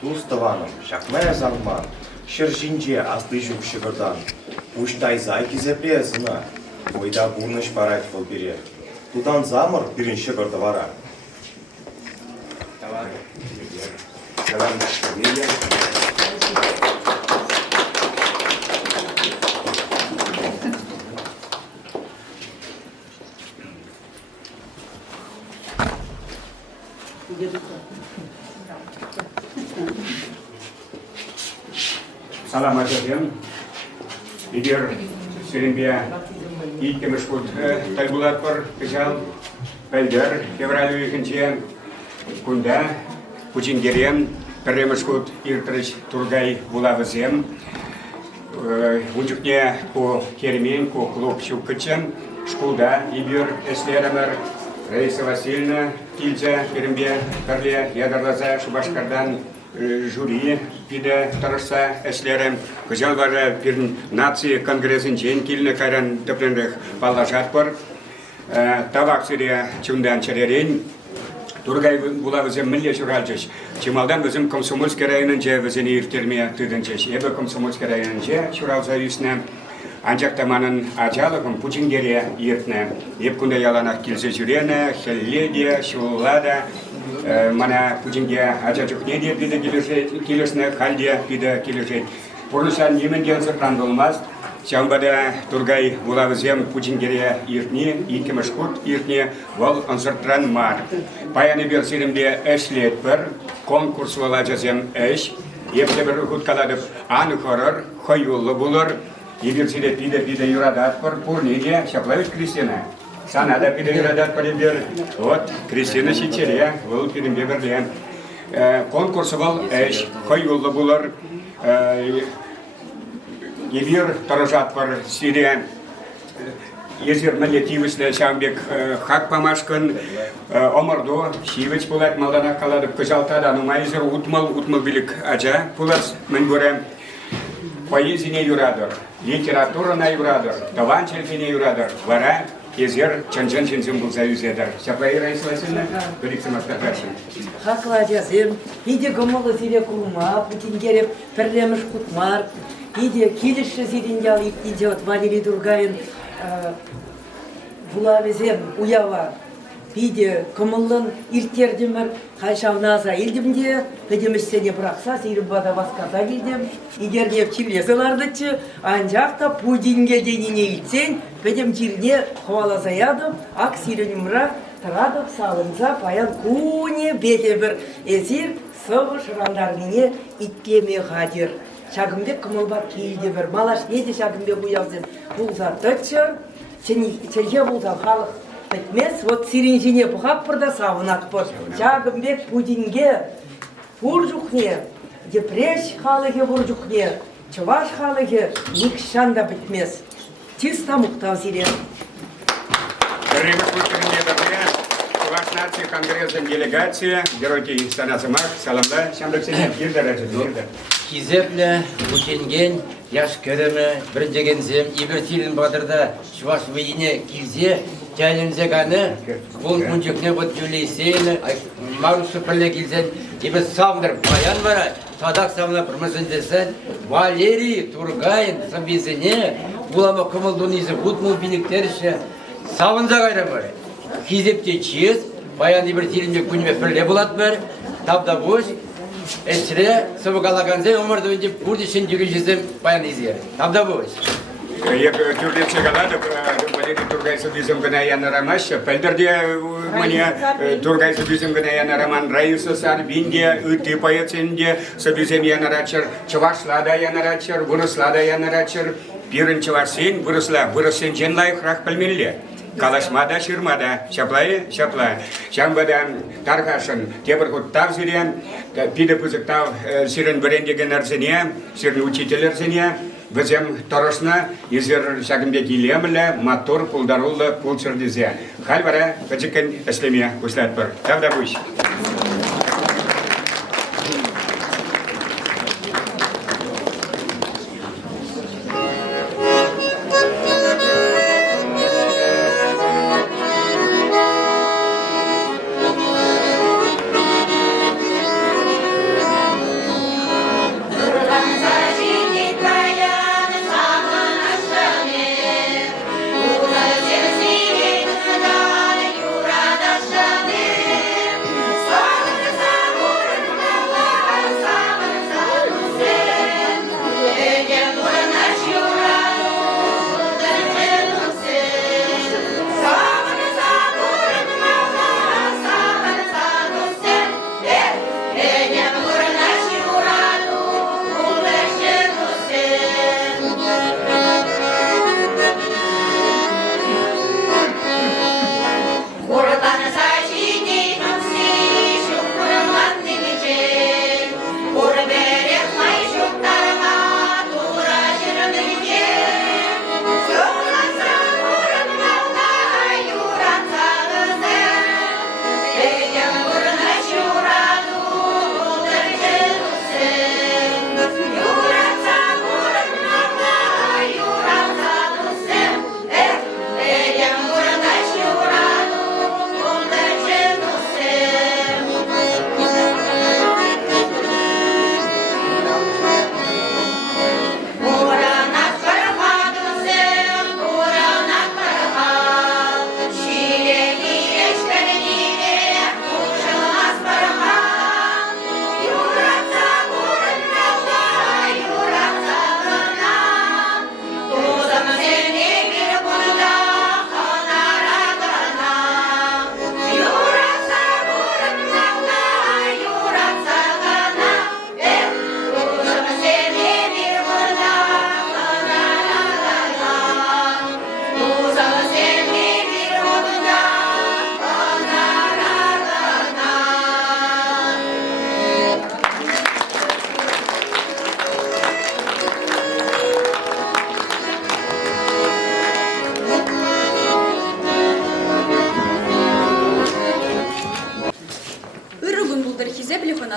Туставаным, шакмая залман, шержинже асты жүк шығырдан, пуштай зай кизепре зына, ойда бурныш барайт бол бере. Тудан замыр бірінші ғырды вара. Salam aleyküm. Егер Сиренбе иткемеш кут тайбулат бар кызал пәлдер февраль үйкенче күнда Путингерем перемеш кут иртрич тургай булавызем унчукне ко кермен ко клуб чукчем школда ибер эслеремер Раиса Васильевна Кильча Перембе Карле Ядарлаза Шубашкардан жюри пиде тараса эслерем кызал бара бир нация конгрессин жен килне кайран тепленрех паллажат бар таваксире чундан черерен тургай булавызем милле журалжыш чималдан өзüm Комсомольский районын же өзүнү иртерме тыдынчыш эбе Комсомольский районын же чуралза үсүнө Анчак таманын ачалыгым Путингере иртне епкунда яланак килсе жүрене хелледе шуллада мана Путинге ачачукне де биде килесне халде биде килешет бурнысан неменген сыртан болмас Шамбада тургай булавызем Путингере иртне икемеш кут иртне вол ансыртран мар паяны берсилимде эшлет бер конкурс валажазем эш епте бер хуткаладып аны хорор хоюллы булыр Ибирсиде пиде юрадат пар пурниге шаплавич Кристина. Санада пиде юрадат парибер. Вот Кристина Сичерия, вол пидембе берлен. Конкурс был эш хоюллы булар. Ибир таражат пар Сирия. Езер малетивысле шамбек хак памашкан омардо шивич булат малдана каладып кыжалтада нумайзер утмал билик ажа пулас мен görem. Поэзия юрадор, литература на юрадор, таланчельфине юрадор, вара езер чанчан был заюзедер. Шаплай Раиса Васильевна, Великий Мастакашин. Хакладязем, иде гомолы зире кулма, Путингерев перлемеш кутмар, иде килишше зириньял иде от Валерий Тургайын булавезем уява. Биде кымылын иртердемір қайшавназа елдімде, педемішсене бірақса, сейрібада басқаза келдім. Егерге чилезалардычы, анжақта пудинге деніне илтсен, педем жирне қуалаза ядым, ақ сиренімра тұрадып салынса, паян куне бете бір эзир сығы шырандарыне иткеме қадир. Шагымбек кымылбақ кейді бір, малаш неде Шагымбек уявзен бұлза тұтшыр, ченге бұлза халық. Бетмес, вот сиренжине бұғап бұрда сауынат бұр. Шагымбек Путинге бұр жүхне, депреш халығы бұр жүхне, чываш халығы никшанда бітмес. Чиста мұқтау сирен. Перемеш культуріне бәрге, Чуваш нация конгрессын делегация, геройки санасымақ, саламда, шамдықсене ердер әжі. Кизепле, Путинген, яш көрімі, бірдеген зем, ибертилін бадырда Чуваш вейіне кивзе, Тәлімзе ғаны, бұл мүнжікне бұд жүлейсейіні, мағышы пірле келсен, ебі савындыр баян бара, садақ савына бірмізін десен, Валерий Тургайын сабезіне, бұлама күмілдуын езі бұд мұл биліктеріші, савынза қайра бары. Кезепте чиез, баян ебір телімде күніме пірле болады бәрі, табда бош, әсіре, сұбы қалағанзен, өмірді өндеп бұрдышын жүрі жезім баян езері. Табда бош. Я тюрлице галадов, Валерий Тургайсы бизем гына яна рамаша, пәлдерде мне Тургайсы бизем гына яна раман Раиса Сарбинде, үті поэцинде, сабизем яна рачар, Чувашлада яна рачар, Вырыслада яна рачар, пирын Чувашсен, вырысын женлай храх пәлмелле. Калашмада, ширмада, шаплай, шамбада тархашын, тебір құт тав зірен, пиді пызық тав сирен бірендеген арзене, сирен учитель арзене, Бізем торосна езер Шагымбек илемлі, мотор пулдарулы пулчырдезе. Хал бара, бәчікен әслеме көсләт бір. Тавда бұш.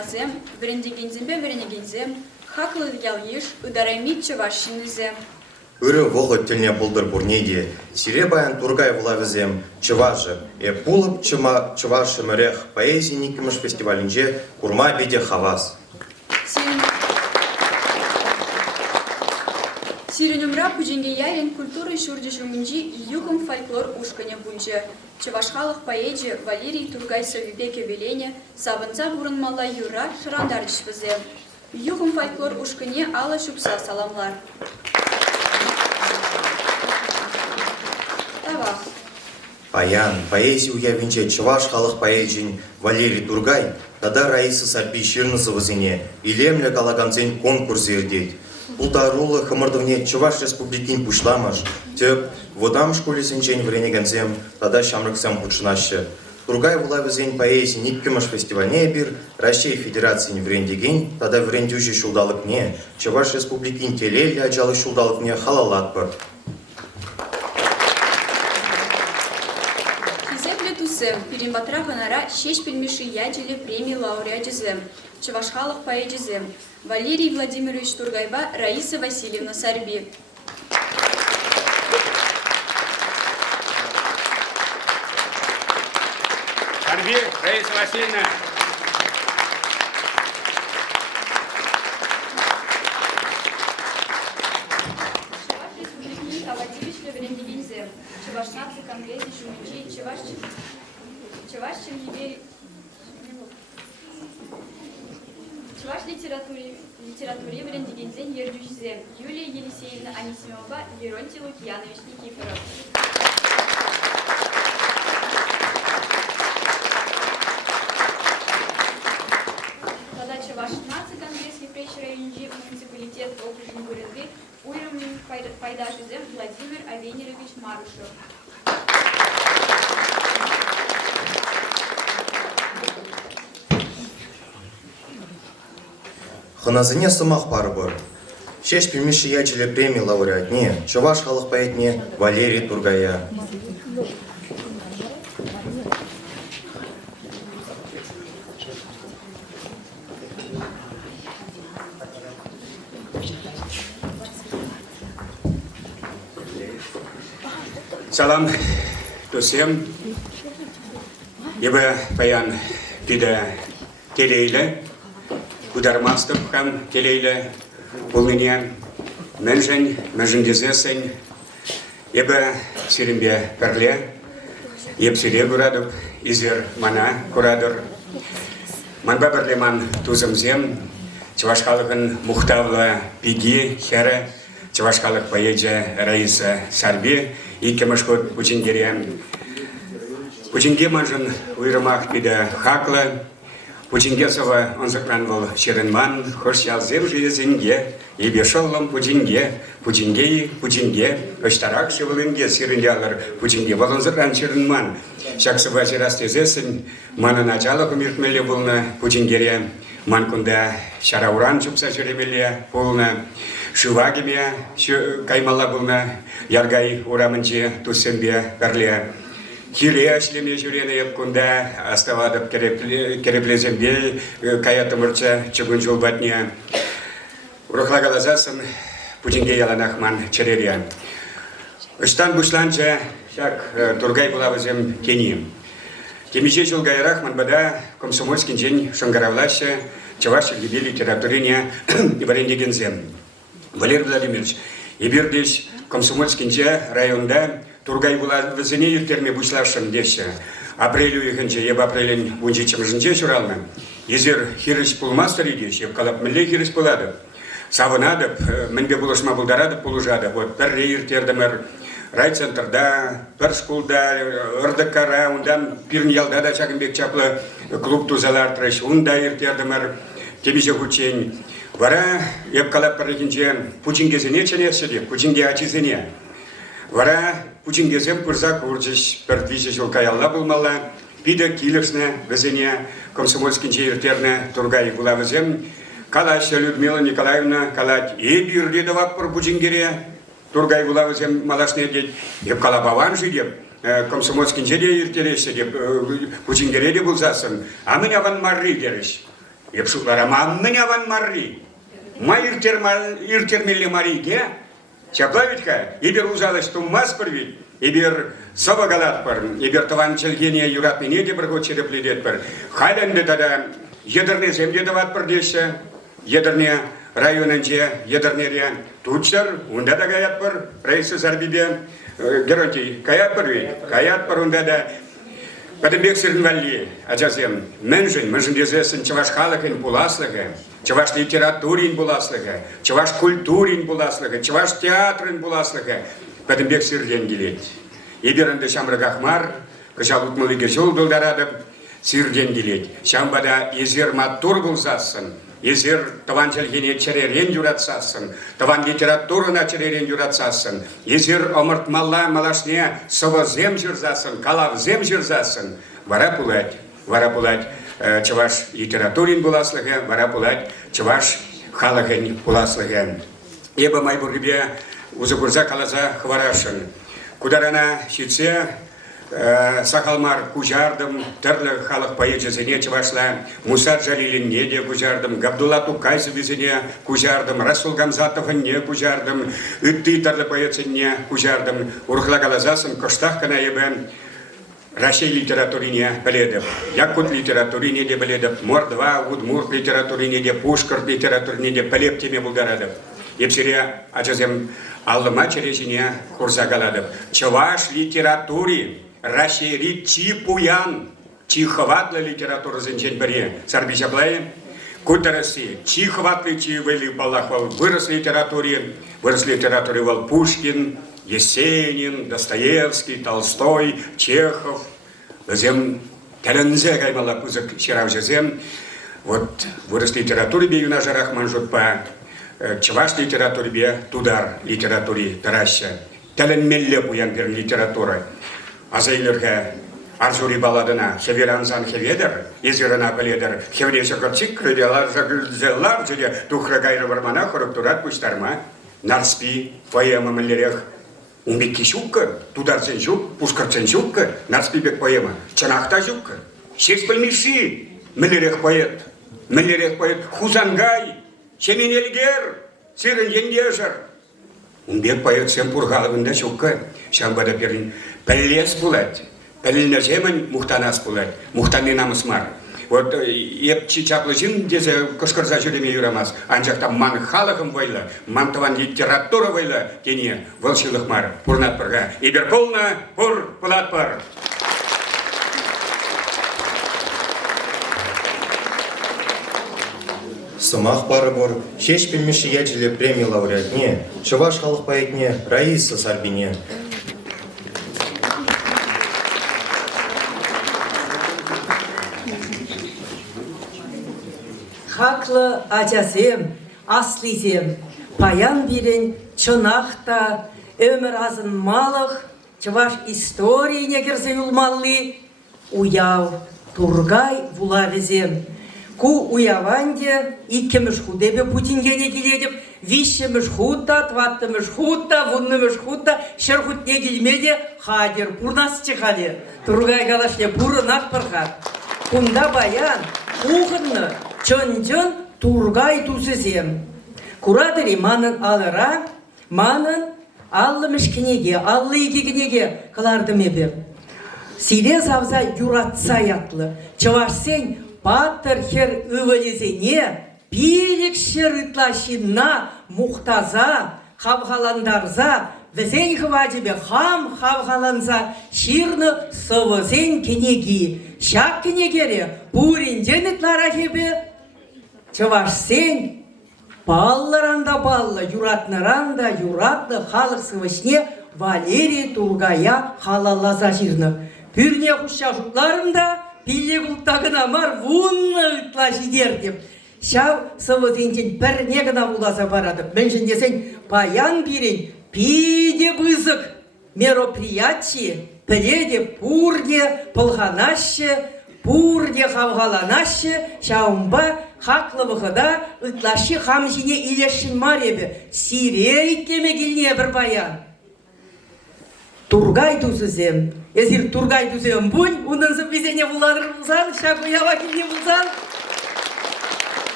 шуназем, веренегензем, хаклы ялиш, удараймит чавашинызем. Үрі вғыт тіліне бұлдыр бұрнеде, сире баян тургай вулавызем, чыважы, пулып чывашы мөрек поэзия никіміш фестивалінже курма беде хавас. Сиренумра пуженге ярен культуры шурдыш умынжи югом фольклор ушканя бунжы. Чавашхалық поэзия Валерий Тургай Совибеке Велене сабынца бурынмала юра шырандардыш бізем. Югом фольклор ушкане ала шупса саламлар. Паян, поэзия уявинче чываш халық поэзин Валерий Тургай, тада Раиса Сарпи Ширнызовызыне, илемлі калаганцен конкурс ердейд. Бұл дарулы хымырдывне Чываш республикин пушламаш, теп водам школе сенчен вренегензем, тада шамрыксам пучынашы. Тургай вулавызен поэзия никкімаш фестивальне бир, Россия Федерациян врендеген, тада врендюжи шулдалыкне, Чываш республикин телелі ачалы шулдалыкне халалат бар. Перембатра хонора шеш пельмеши яджиле премии лауреатизем, Чавашхалық поэзизем, Валерий Владимирович Тургайба, Раиса Васильевна Сарби. Сарби, Раиса Васильевна. Чувашнадзе конгрессе шумичи, Чуваш литературе врендегензен ержущизем, Юлия Елисеевна Анисимова, Леронтий Лукьянович Никифоров. Тогда Чувашнадзе конгрессе прещера юнжи муниципалитет окружной городы уйрымлин пайдашизем Владимир Авенерович Марушев. Хыназыне сымақ бары бар. Шеш пельмеши яджиле премии лауреатне, Чываш халық поэтне Валерий Тургая. Салам тусем, ебі баян пида телейлі, удармастып хам телейлі, бұлныне мәжіндезесен, ебі сирімбе пәрле, епсіре күрадып, изер мана күрадыр. Манба бірле ман тузымзем, Чывашхалығын мұқтавлы пиги хәрі, Чывашхалық поэзия Раиса Сарби, икемашкот пучингере. Пучинге манжын уйрымақ биді хаклы, Пучингесова он закранвал Шеренман, хош ялзем жизенге, и бешоллам пучинге, оштарак шевыленге сирендялар пучинге, валон закран Шеренман. Шаксыва жирастезесін, мана начало кумиртмеле булна пучингере, ман кунда шарауран чупса жеремеле булна, шывагеме каймала булна, яргай урамынче тусенбе перле. Хиле ашлеме жүрене еп кунда аставадып кереплезембе каятымырча чыгын жолбатне. Урықла қалазасын путинге яланахман черерия. Ыштан бушланча шак Тургай булавызем кеним. Темиже жолгайрах манбада комсомольский день шангаравлаще Чуваши либи литературине и варендегензем. Валерий Владимирович, ибирдеш комсомольский день районда Тургай булавызене юртерме бушлашым деші. Апрелю ехенче, еб апрелен бунчичем жынче журалны. Езер хирыш пулмастер идеш, еб калап міле хирыш пуладып. Савынадып, мінбе булышма булдарадып пулужадып. Вот бір рейіртердімір райцентрда, бір шкулда, ырдыккара, ундан пирн ялда да чакынбек чаплы клуб тузалар треш, унда иртердімір тебеже хучень. Вара еб калап парекенче пучингезене ченесшеде, пучинге ачизене. Вара пучингезем пырзак урчиш пердвиже жолкаялла булмалла, пиде килексне везене комсомольский чейртерне Тургай булавызем, калаще Людмила Николаевна калать и бирдедовак пор пучингере, Тургай булавызем малашне дед, еб калабаван жидеп, комсомольский чейртереше деп пучингере де булзасын, а меня ван марри дереш. Епшуклара мамны аван марри. Ма иртермелли мариге. Чаплавитка, ибер узалась туммас порвит, ибер соба галат пар, ибер таван челгения юратный неде брагот черепледет пар. Хайленде тогда едерне земде дават пардеща, едерне районанче, едерне риан. Тучтар, унда да гаят пар, рейсы зарбибе, геронтий, каят пар унда да. Падембек сирнвалли, аджазем, менжен, дезесен чаваш халакин пуласлага, чаваш литературин пуласлага, чаваш культурин пуласлага, чаваш театрин пуласлага, падембек сирден гилет. Иберенде шамрагахмар, кашалут мылыге жол долдарадып, сирден гилет. Шамбада езер маттур булсасын, езер таван челгене черерен юратсасын, таван литературына черерен юратсасын, езер омыртмалла малашне совозем жүрзасын, калавзем жүрзасын, вара пулать, чаваш литературин буласлыгы, вара пулать, чаваш халыгын буласлыгы. Еба майбургибе узыгурза калаза хварашын. Кударана щитсе, Сақалмар кужардым, түрлі халық поэзиясыне чывашла, Муса Джалилинне де кужардым, Габдулла Тукайсовизіне кужардым, Расул Гамзатовынне кужардым, Үтті түрлі поэзиясыне кужардым, Урхла Галазасын коштақ кана ебі Рашей литературине біледіп, Якут литературине де біледіп, Мордва, Удмурт литературине де, Пушкарт литературине де білеп теме бұлдарадып. Епсіре ачазем аллыма черешіне курсагаладып. Чываш литератури Рашери чи пуян, чи хватлы литература зенчен бере. Сарбичаблай, кутараси, чи хватлы, чи вели балахвал, вырос литературе вал Пушкин, Есенин, Достоевский, Толстой, Чехов. Зем талензе гаймала пузык чаравжезем. Вот вырос литературе бе юна жарах манжутпа, чываш литературе бе тудар литературе тараща. Таленмелле пуян бер литература. Азайлерге арзури баладына хеверанзан хеведер, изерана беледер, хевреше кырчик крыдялар загылзелар жеде тухра гайры вармана хорыктурат пуштарма. Нарспи поэма мэллерех умбекки шукка, тударцен шук, пушкарцен шукка, нарспи бек поэма, чанахта шукка. Шесть пальмиши, мэллерех поэт, хузангай, шеменелгер, сирен ендежер. Умбек поэт сем пургалывында шукка, шамбада перин. Пәллес булать, пәлліне жемін мұқтанас булать, мұқтанны намысмар. Вот епчи чаплыжын дезе кышкырза жүреме юрамас. Анжақта ман халығым вайлы, ман таван литература вайлы, кене вылшылық мар, пурнат пырға. Ибер полна, пур, пулат пыр. Сымақ бары бұр, шеш пілмеші ежілі премия лауреатне, Чываш халық поэтне Раиса Сарбине. Хаклы ажазем, аслизем, паян бирен, чынақта, өмір азын малық, чываш историяне кірзе юлмалли, уяв, тургай вулавезем. Ку уяванде, иккеміш худебе путингене келедіп, вишеміш худта, тваттымыш худта, вуннымыш худта, шерхутне келмеде, хадер, пурнас чехале, тургай галашне пурынақ пырға. Кунда баян, уғынны, чон-чон тургай тусызем. Куратори манын алыра, манын аллымыш кенеге, аллы иге кенеге кылардым ебе. Сире завза юратса ятлы, чывашсен паттыр хер өвелезене, пилік шырытлашына мұқтаза, хавғаландарза, візен хвадебе хам хавғаланза, ширны сывызен кенеги. Шак кенегере, пуринден итлара хебе, чывашсен балларанда баллы, юратныранда юратны халық сывышне Валерий Тургая халалаза жирны. Пүрне құшша жұтларында пилле бұлттағына мар вунны ытла жидер деп. Шау сывызенчен бір негіна бұлаза барады. Мен десен паян берен пиде бызық мероприятие, піледе пурде пылғанашы, пурде хавғаланашы, шаумба хақлывығыда ытлашы хамжине илешін мар ебі. Сире иттеме келіне бір баян. Тургай тузызем. Езір тургай тузем бұн, ұнынсы бізене бұладыр бұлсан, шақу ява келіне бұлсан.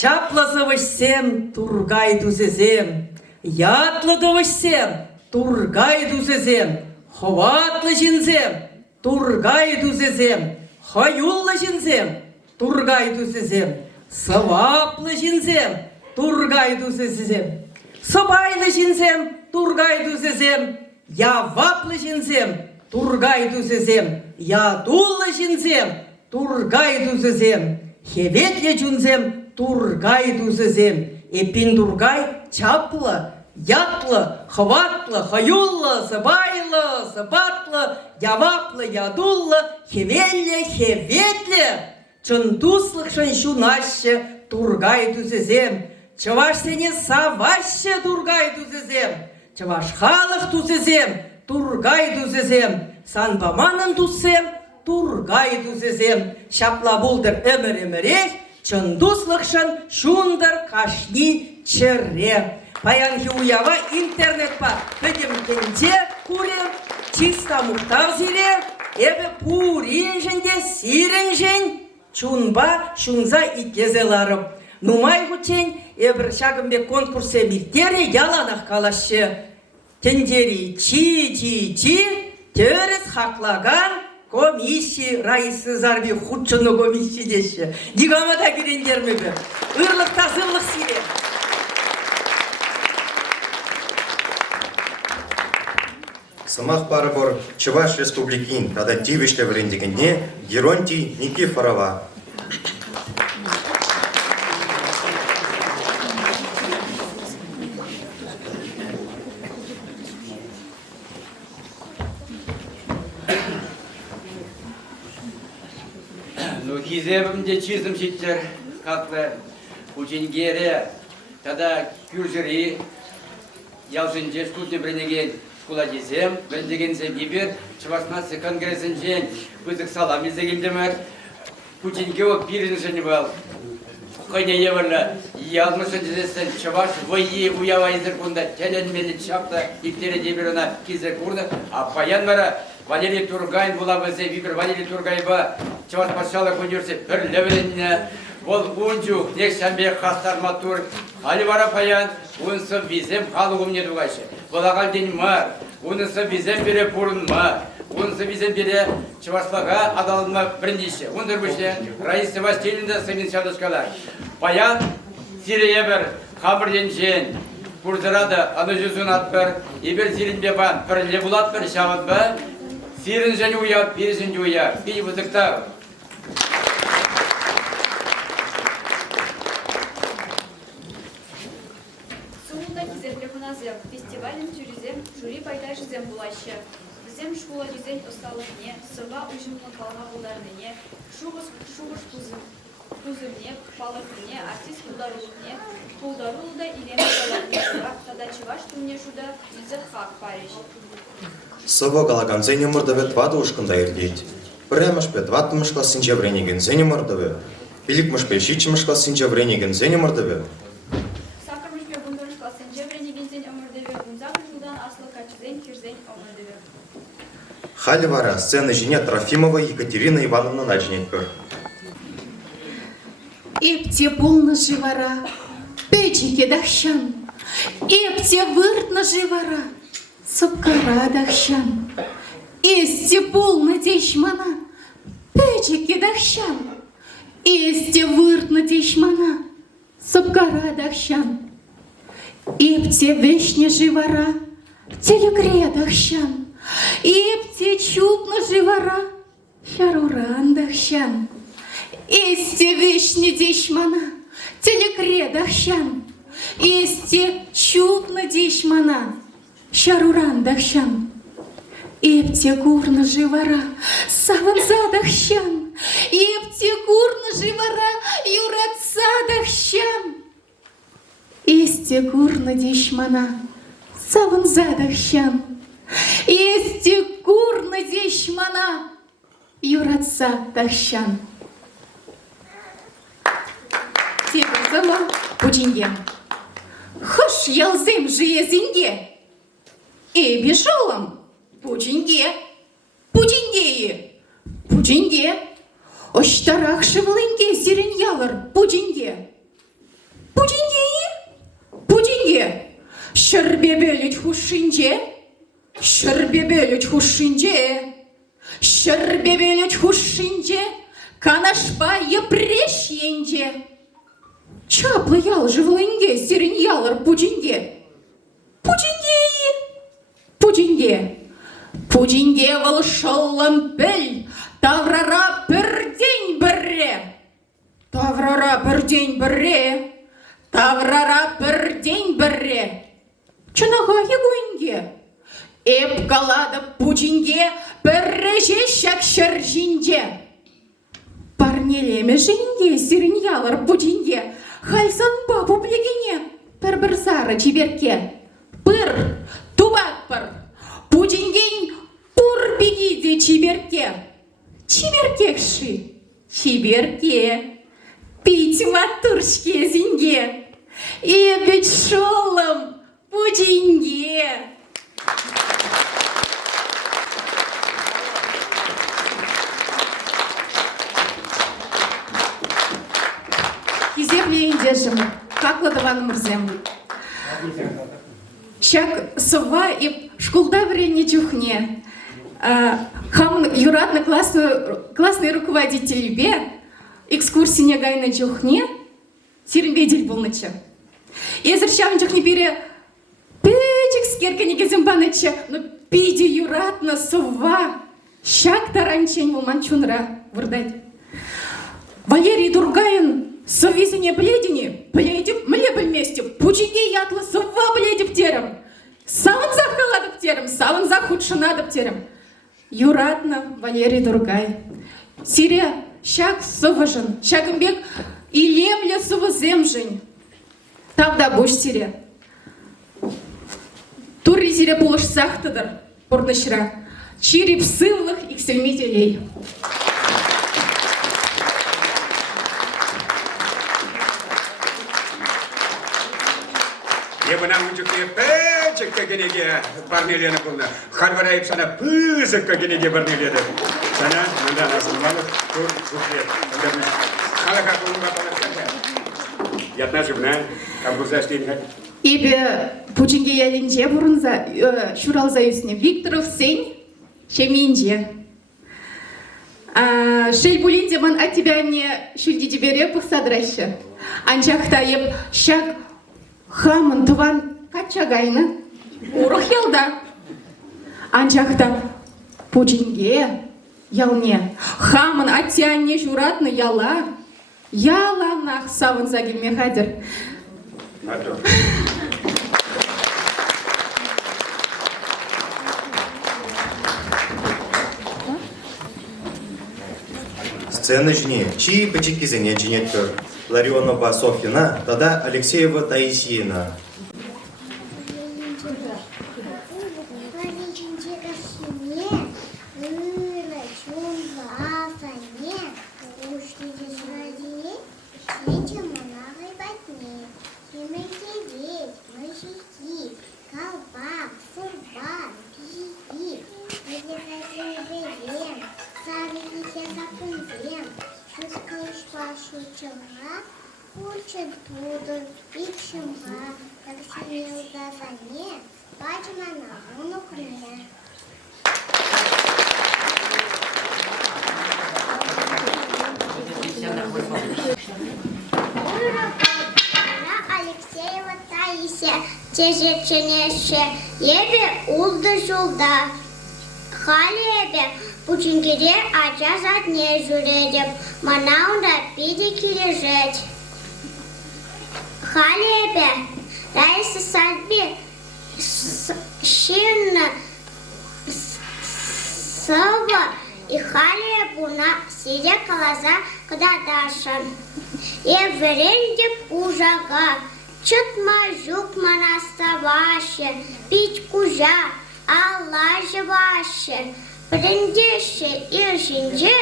Чаплазывышсем тургай дузезем, ятлыдывышсем тургай дузезем, ховатлы жинзем тургай дузезем, хаюллы жинзем тургай дузезем, сываплы жинзем тургай дузезем, сыбайлы жинзем тургай дузезем, яваплы жинзем тургай дузезем, ядуллы жинзем тургай дузезем, хеветле жунзем тургай дузезем, эпин тургай чаплы, ятлы, хватлы, хаюллы, сыбайлы, сыбатлы, яваплы, ядуллы, хевелле, хеветле, чындуслық шыншунашы тургай дузезем, чываш сене савашы тургай дузезем, чываш халық дузезем, тургай дузезем, санбаманын дузем, тургай дузезем, шапла булдыр өмір-өмірек, чындуслықшын шундыр кашни чыре. Паянхи уява интернет па пөдем кенде курем, чиста мұқтав зире, эбі пуринжінде сиринжен, чунба шунза икезеларым. Нумай хучен, эбір шагымбе конкурсе миртері яланақ калашы. Тендери чи, терес хақлаган, комиссия райсы зарби худшыны комиссия деші. Дигамада керендер мөбі. Үрлік тазылық сире. Сымақ бары бор Чуваш Республикин, тада тивішлі віріндігінде Геронтий Никифорова. Ну, хизебімде чизім жеттер, қақлы ученгері, тада күржірі, ялжынже студне бірінеген школа дезем, біріндегензем ебер, Чувашнасы конгрессінжен, бұзық салам езегілдемір, ученге о біріншіні бол. Қойне евірлі, ялмышы дезесін Чуваш войе уява езір күнда, тәленмені чапта, иктері дебіріна кезер күрді, а паян бара, Валерий Тургайн була бізі, вибір Валерий Тургайба, Чуваш пашалық университет бір ләвірінне, ол ұнчуқ, нек шәмбе қастарма тұр, алі бара паян, ұнсы бізем қалығым не дуғайшы. Бұлағал ден мар, ұнысы бізем бере бұрын ма, ұнысы бізем бере Чувашлаға адалынма біріндейші. Ұндыр бүше, Раиса Васильевна сымын шадышқалар. Паян, сирeye бір, қамырден жен, бұрдырады, аны жүзін ат бір, ебір сирінбе бан, бірле бұлат бір шағын ба, сирін және ұяп, берісін де ұяп, бей бұзықтау. Сумуда кизепле хуназем, фестивален тюризем, жюри байдай жизем булашы. Бізем школа жизен осталығыне, сыва ұжымлы қалға бұлдарыне, шуғыз күзімне, палықыне, артист бұлдарулыда илені қалағыне жырақ, тада Чуваш түмне жуда зүзі хақ париж. Сыва қалағанзен емірдіві твады ұшқында ердейді. Біреміш бе тваттымыш классынче вренегензен емірдіві, білікміш бе шитчіміш классынче вренегензен емірдіві. Сақырмыш бе бұндырыш классынче вренегензен өмірдеві, бұнзақы жылдан аслы качызен кирзен өмірдеві. Халі вара сцены жіне Трофимова Екатерина Ивановна начнет бір. Эпте полна живара, печики дахщан, эпте выртна живара, сапкара дахщан, эсте полна дешмана, печики дахщан, эсте выртна дешмана, сапкара дахщан, эпте вешне живара, телекре дахщан, эпте чупна живара, шаруран дахщан. Эсте вешне дешмана, телекре дахщан, эсте чупна дешмана, шаруран дахщан. Эпте курна живара, саванза дахщан, эпте курна живара, юратса дахщан. Эсте курна дешмана, саванза дахщан, эсте курна дешмана, юратса дахщан. Тегір зама пучингем. Хыш ялзем жиезинге. Эби жолом пучинге. Пучингеи. Пучинге. Оштарах шывлынге сирен ялыр пучинге. Şerbebelüç huşince, şerbebelüç huşince, şerbebelüç huşince, kanашпа епреш енже. Чаплы ял живлынге, сирен ялыр пудинге. Пудинге, пудинге, пудинге волшаллан пель, таврара пердень берре. Таврара пердень берре, таврара пердень берре. Чынага егуинге, эп калада пудинге, перреже шакшар жинже. Парнелеме жинге, сирен ялыр пудинге, хальсан бабу плегене, пір сары чиберке. Пыр, тубак пыр, пудинген пур бегиде чиберке. Чиберкекши, чиберке, пить матуршке зинге. Эбет шолом пудинге. Кизеплеен держим, как ладован мурзем. Щак сова и школда врени чухне. Хам юратно классный руководитель бе, экскурсии не гайна чухне, сиренбедель был нача. И зачем чухне пере печек скерка не газем банача, но пиди юратно сова, щак таранчень вулманчунра вурдать. Валерий Тургаин совизине бледини, бледим млебель вместе, пучиги ятла сова бледив терем. Саван захаладов терем, саван захудшанадов терем. Юратно Валерий Тургай. Сирия щак соважен, щагымбек и лемля соваземжень. Тогда буш сирия. Турри сирия пулыш сахтадар, порнышра. Чири псывлых иксельмителей. Я бы нам учили печек, как они парнелена была. Харвара sana пызык, как они парнелена. Sana, да, нас немало. Тур, туфлет. Халака кулуба палатка. Я даже знаю, как бы заштинка. Ибе пучинге ялинже бурунза шуралза юсне Викторов сень чеминже. Шельбулинде ман от тебя мне шульди тебе пухсадраща. Анчахта еб щак хамын тыван качагайны урых ялда. Анчахта пучинге ялне хамын от тебя не журатны яла. Яланах савын загильме хадер. Сцены жни, чьи пачеки занять Ларионова Софьина, тогда Алексеева Таисьина. Учат будут и чума, так что не удазане, падьма на унукне. Алексеева Таисия, тежеченеше, ебе улды жулда. Халебе, пучингире ача задне журедеп, манаунда пиди кирежеть. Халебе, Раиса Садби, Ширна, Сава и Халебуна, сидя колоза, когда Даша. И веренде пужага, чутма жук манаставаше, пить кужа, Allah живаше, прендеше и жинже,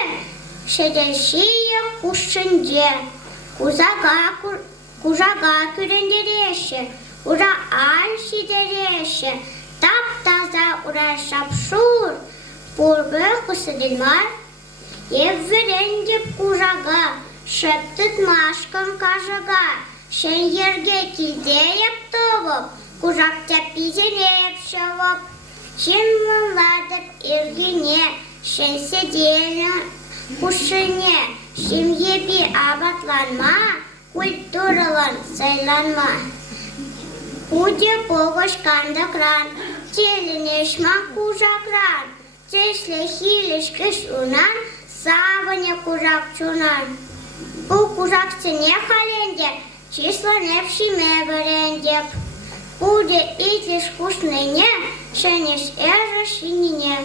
шедешие кушинже, кужага күрендереше, ура альшидереше, тап-таза ура шапшур, пурбы кусыдылмар, евверенде кужага, шептыт машкан кажага, шен ерге килде ептовып, Кужакта пизелеп шалап, Шемладып иргене, Шен седелі кушыне, Шемьеби абатланма, Культуралан сайланма. Уде погошканда кран, Теленешма кужакран, Тешле хилиш кыш унан, Саваня кужак чунан. Бу кужак сене халенде, Числа непшиме берендеп. Уде итиш кушныне, Шенеш эже шинине.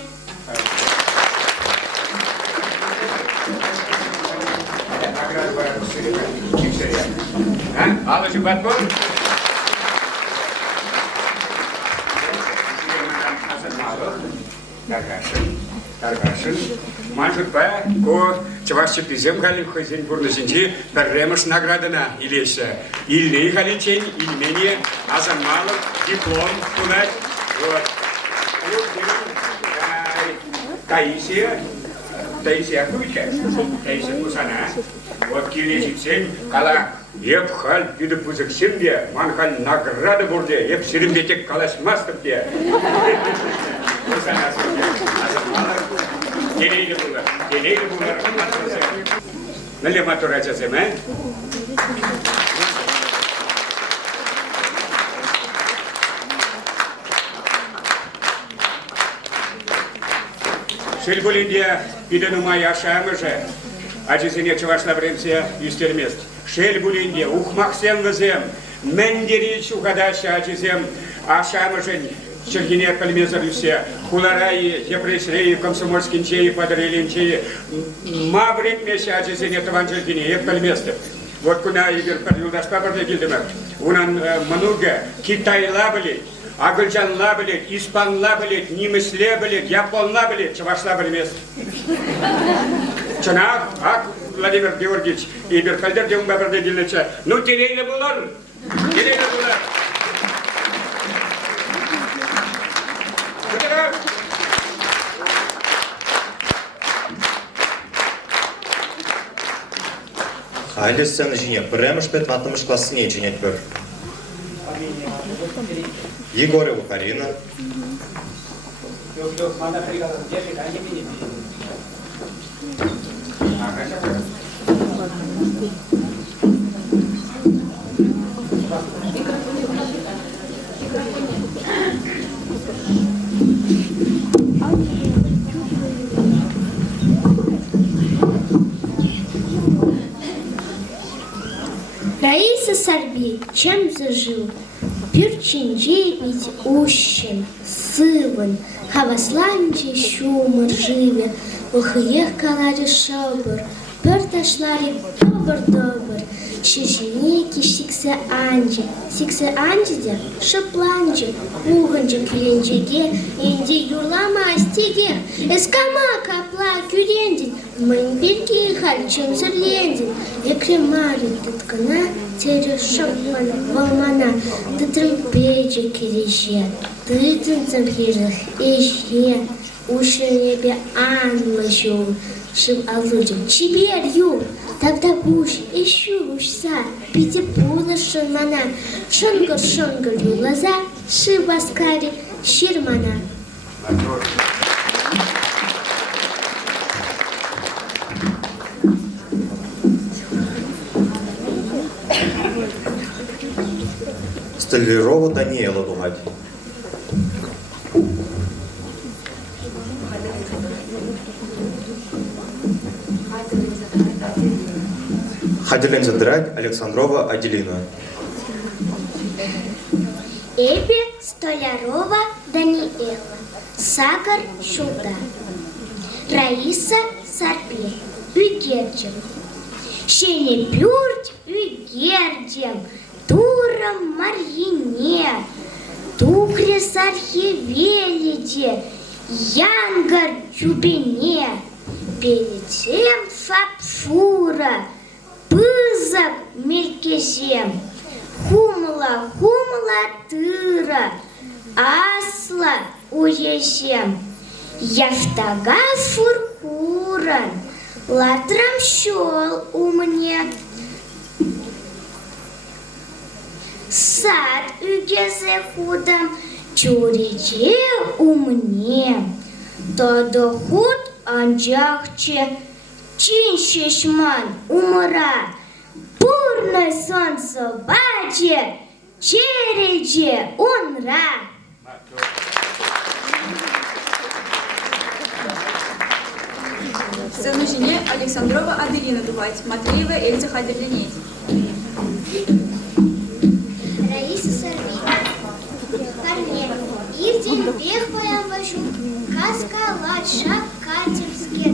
Алыжы батбол. Таргашын. Манжутпа, ко чавашчы пизем галин хозин бурнысынчи берремыш наградына илесе. Ильный галичень, ильмени, Азамалов, диплом кунать. Вот. Таисия Куча, Таисия Кусана. Вот килечитсен, кала еп хал пидып бузык семде, ман хал награды бурде, еп сиримбетек калашмастып де. Кусана Делейлі бұлар, Нәлі матур әчесем, ә? Шел бұлінде пиденума яшамыжы, әчесіне чывашна біремсе үстермест. Шел бұлінде ұқмақсен візем, мәндері чуғадашы әчесем ашамыжын, Чергине пельмезер все, хулараи, депрессии, комсомольскинчеи, подрелинчеи, маврик месяцы зенет евангельгине, пельмезер. Вот куда Игорь подвелдаш папорды гильдемер. Унан много Китай лабелит, Агульчан лабелит, Испан лабелит, Немец лабелит, Япон лабелит, Чаваш лабелит. Чана, Владимир Георгиевич, Игорь Кальдер, где он папорды гильдемер. Ну, терейли булар, терейли булар. Hayli seni jine, biremiş bet 60 klassine jinet bir. Егорева Карина. Раиса Сарби, чем зажил? Пирчинджей ведь ущен, сыван, Хавасланче шумыр живе, Охиех калади шобыр, Пырташлари добыр-добыр, Шишинеки сиксе анджи де шыпланджи, Уғынджы күйенджеге, Энди юрлама астеге, Эскама капла кюрендин, Мын берге хал чымзырлендин, Екремари тыткана, Тері шыпмана, валмана, Тытрым педжі кереше, Тыдынцым хижых эше, Ушынебе анлышу, Шым алуджым чибер ю, Тогда уж ищу ушса, Пяти пулышын мана, Шынгыр-шынгыр юлаза, Шыбаскари ширмана. Столярова Даниэла Дугать. Хадилензе Драть Александрова Аделина. Эбе Столярова Даниэла. Сагар Шуда. Раиса Сарпе. Үгердем. Шене пюрть үгердем. Туром Марьине. Тухрес Архивелиде. Янгар Чубине. Перед тем Фапфура. Пызак Мелькесем. Хумла тыра, асла уесем. Яфтага фуркуран, латрам щел у мне. сад үгезе худам, чуриче умне. То дохуд анжахче, чин шешман умра. Бурное солнце баче, чередже унра. Сцену жене Александрова Аделина Дувать, Матвеева Эльза Хадерлиней. Раиса Сарвина. Парней. Ирден бехвая вожу, каскалат шаг катевскер.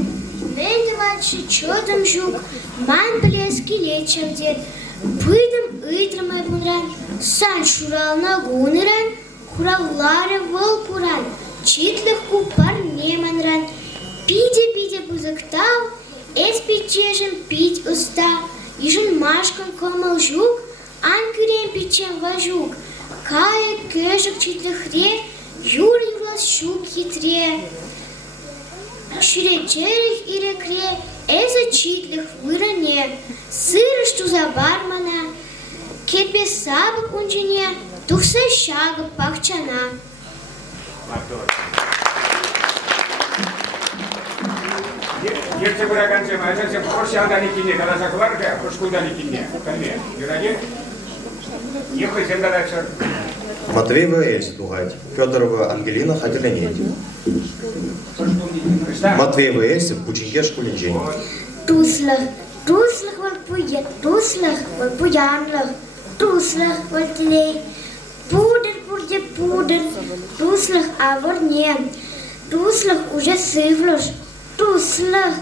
Нендевачи чёдом жук, ман блески лечем дед. Пыдым ыдрым айбунран, сан шурална гуныран, хураллары волпуран, читлых купар неманран. Пиде бузыктал, эс печежем пить уста. Ижен машкан комал жук, анкерем печем вожук. Кая көжик читлых ре, юрий влас шук хитре. Ширечерих и рекре, эза читлых выране. Сыры что за бармана, кетбе сабык унжине, тухса шагы пахчана. Ерте бұраған сем, айтан сем, қош яғдан екенне, қаласа қыларға, қош құлдан екенне. Кәлме, юраге? Ехай сен дарачыр. Матвеева Эльза Дугать, Федорова Ангелина Хадерлиней. Матвеева Эльза Пучингер Шкулинжень. Туслах валпует, туслах валпуянлах, туслах вальтлей. Пудер, туслах аворне, туслах уже сывлош, туслах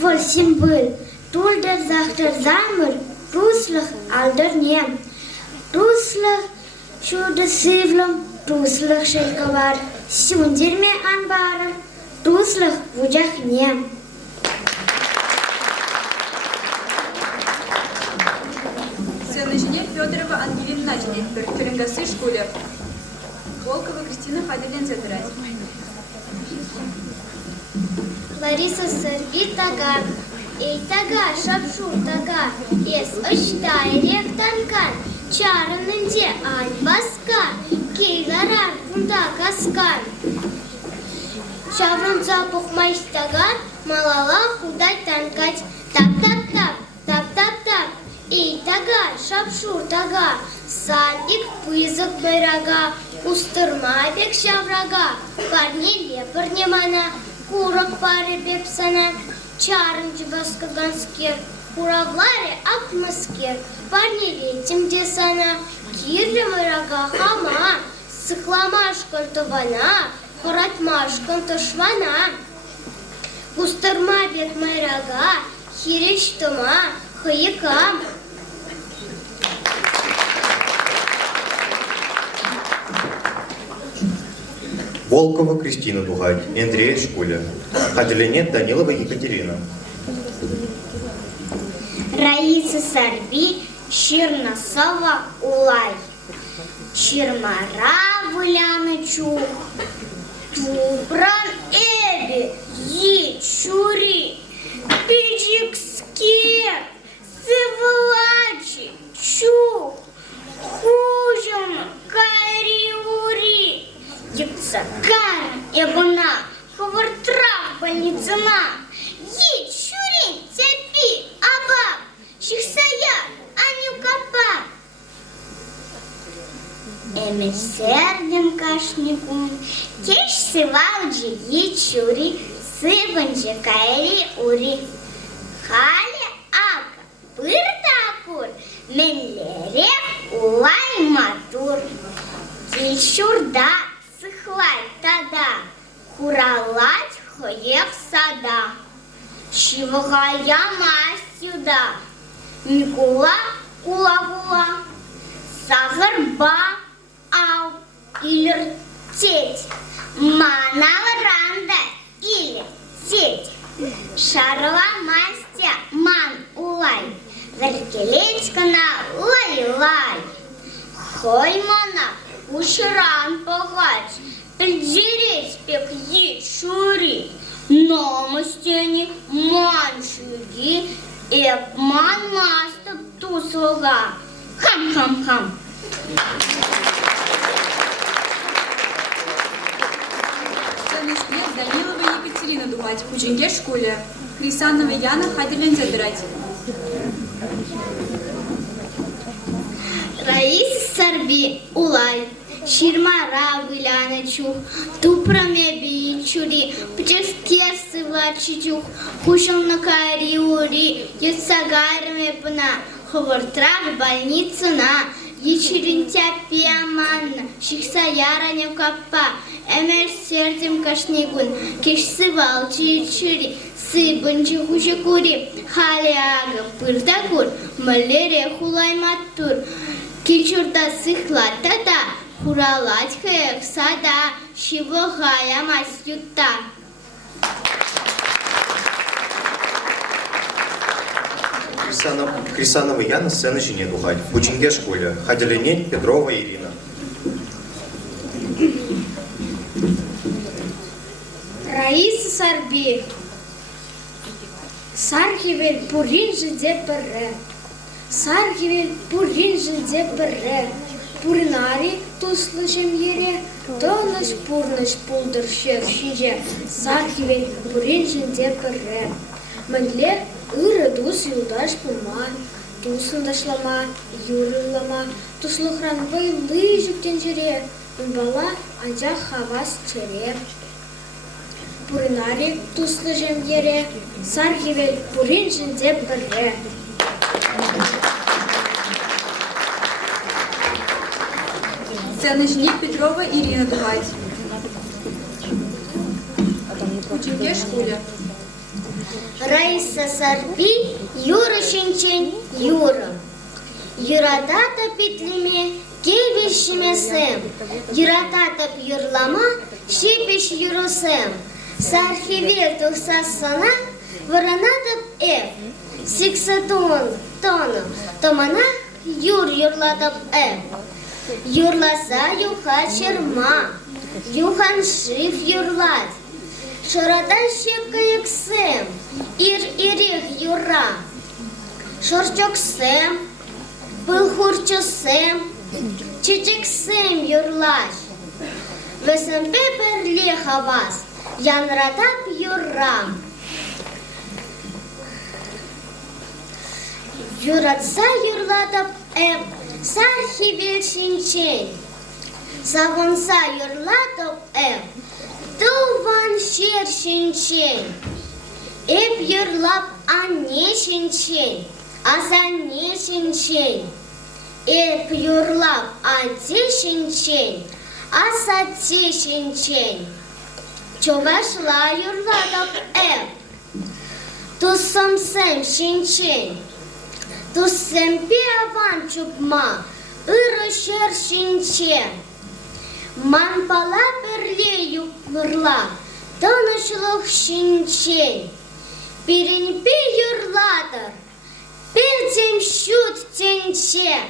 восемь был, тульдер захтер замер, туслах алдерне, туслах чудо сывлом, туслах шельковар, сюндерме анбаром, туслах в удяхне. Сцену жене Федорова Ангелина Наджмекбер, Керенгасы школе. Волкова Кристина Хадерлин Зедерать. Лариса Сарби тага, эй тага, шапшур тага, эс очтай рехтанкан, чарынынде ань баскан, кейларар бунда каскан. Шаврын запух майстаган, малала худай танкать, тап-тап-тап, эй тага, шапшур тага, садик пызык бырага, устырма бек шаврага, парни лепыр немана, курок пары беп санат, чарынчы баскаганскер, куравларе акмаскер, парни летим десана, кирлі вырага хама, сықламашкан тывана, хоратмашкан тышвана. Устырма бек майрага, хиреш тума, хыйыкам. Волкова Кристина Дугать, Андрея Шкуля. Хадерлиней Данилова Екатерина. Раиса Сарби, Черносова Улай. Чермара выляны чух, Тубран эби, ечури, пиджикскер, сывлачи, чух, хужем, кариури, Ексакар, ебуна, хвартрав больницына, ечури, цепи, аба, шихсая, анюкапа. Эмесердем кашникун, кеш сывалджи ечури, сыванджи кайри ури. Хали ака, пыртакур, менлере улай матур. Кешурда сыхлай тада, хуралать хоех сада. Шивагая мастюда, Микула кула-кула. Сахарба, ау, или ртеть, маналранда, или сеть. Шарова мастя, ман улай, веркелечка на лай-лай. Хоймана, ушран погать, пельдереть пек ечури, номостяни, маншуги, эп ман мастап туслуга. Хам-хам-хам, Сценный Данилова Екатерина Дугать в Пуджинге школе. Крисанова Яна Хадилен забирать. Раиса Сарби Улай. Ширмара выляна чух, тупраме бичури, пческерсы влачичух, хушам на кариури, юсагарме пна, ховортрак больница на, ечеринтя пиаманна, шихсаяра капа, эмер сердцем кашнигун, кишсы валчи чури, сыбынчы хушакури, халяга пырдакур, малерия хулайматтур, кичурда сыхлата-та, Хуралать хэк сада, шивохая мастюта. Крисанова Яна сцены жіне духать. В Пучинге школе. Хаделенень Петрова Ирина. Раиса Сарби. Сархивель пурин жиде перре. Сархивель пурин жиде перре. Пурнари туслышем ере, толыш пурныш пулдыр шев шинже, сархивель пурин жинде перре. Мәнле ыры дус юлдаш пулма, тусындашлама, юрылама, туслыхран вайлы жүктен жере, бала анжақ хавас чере. Пурнари туслышем ере, сархивель пурин жинде перре. Сценный Петрова Ирина Дугать. В Пуджинге школе. Раиса Сарби, Юра Шинчен, Юра. Юратата петлеме, кебешімесем. Юратата юрлама, шипеш юрусем. Сархивер тухсасана, варанатап эв. Сиксатон, тону, томана, юрлатап эв. Юрласа юха черма, юхан шиф юрлать. Шорода щепка ексем, ир-ирих юра. Шорчоксем, пылхурчосем, чичексем юрлаш. Весем пепер лехавас, янратап юра. Юратса юрлатап эп, сархивел шинчен. Савонса юрлатап эп, туван шер шинчен. Эп юрлап ане шинчен, азане шинчен. Эп юрлап аде шинчен, асате шинчен. Човашла юрлатап эп, тусомсем шинчен. Туссем пиаван чупма, ырышер шинчен. Ман пала перле юрла, танышлых шинчен. Перенпи юрлатыр, пердем щут тенчен.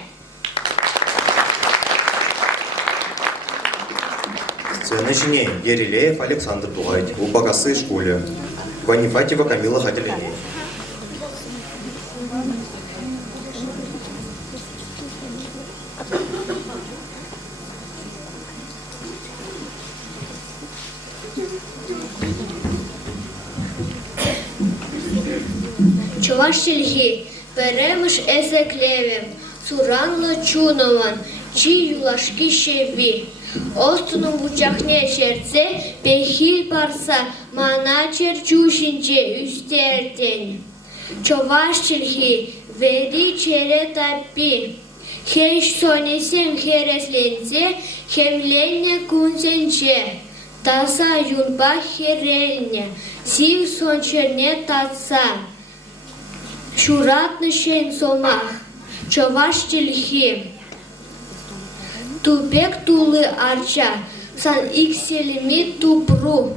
Сцены жіне Ерилеев Александр Дугать. В Багасы школе. Ванифатьева Камила Хаделенень. Чувашчилги, перемиш ezeklerim, суранлы чунован, чи юлашки шеви. Остунун бучахне шерце, пехил парса, мана черчушинче үстерден. Чувашчилги, вери чере тапи. Хеш сонесем хересленсе, хемленне кунсенче. Таса юлба херельне, сив сончерне татса. Шуратны шен сомах, чаваштилхи. Тупек тулы арча, сан икселеми тупру.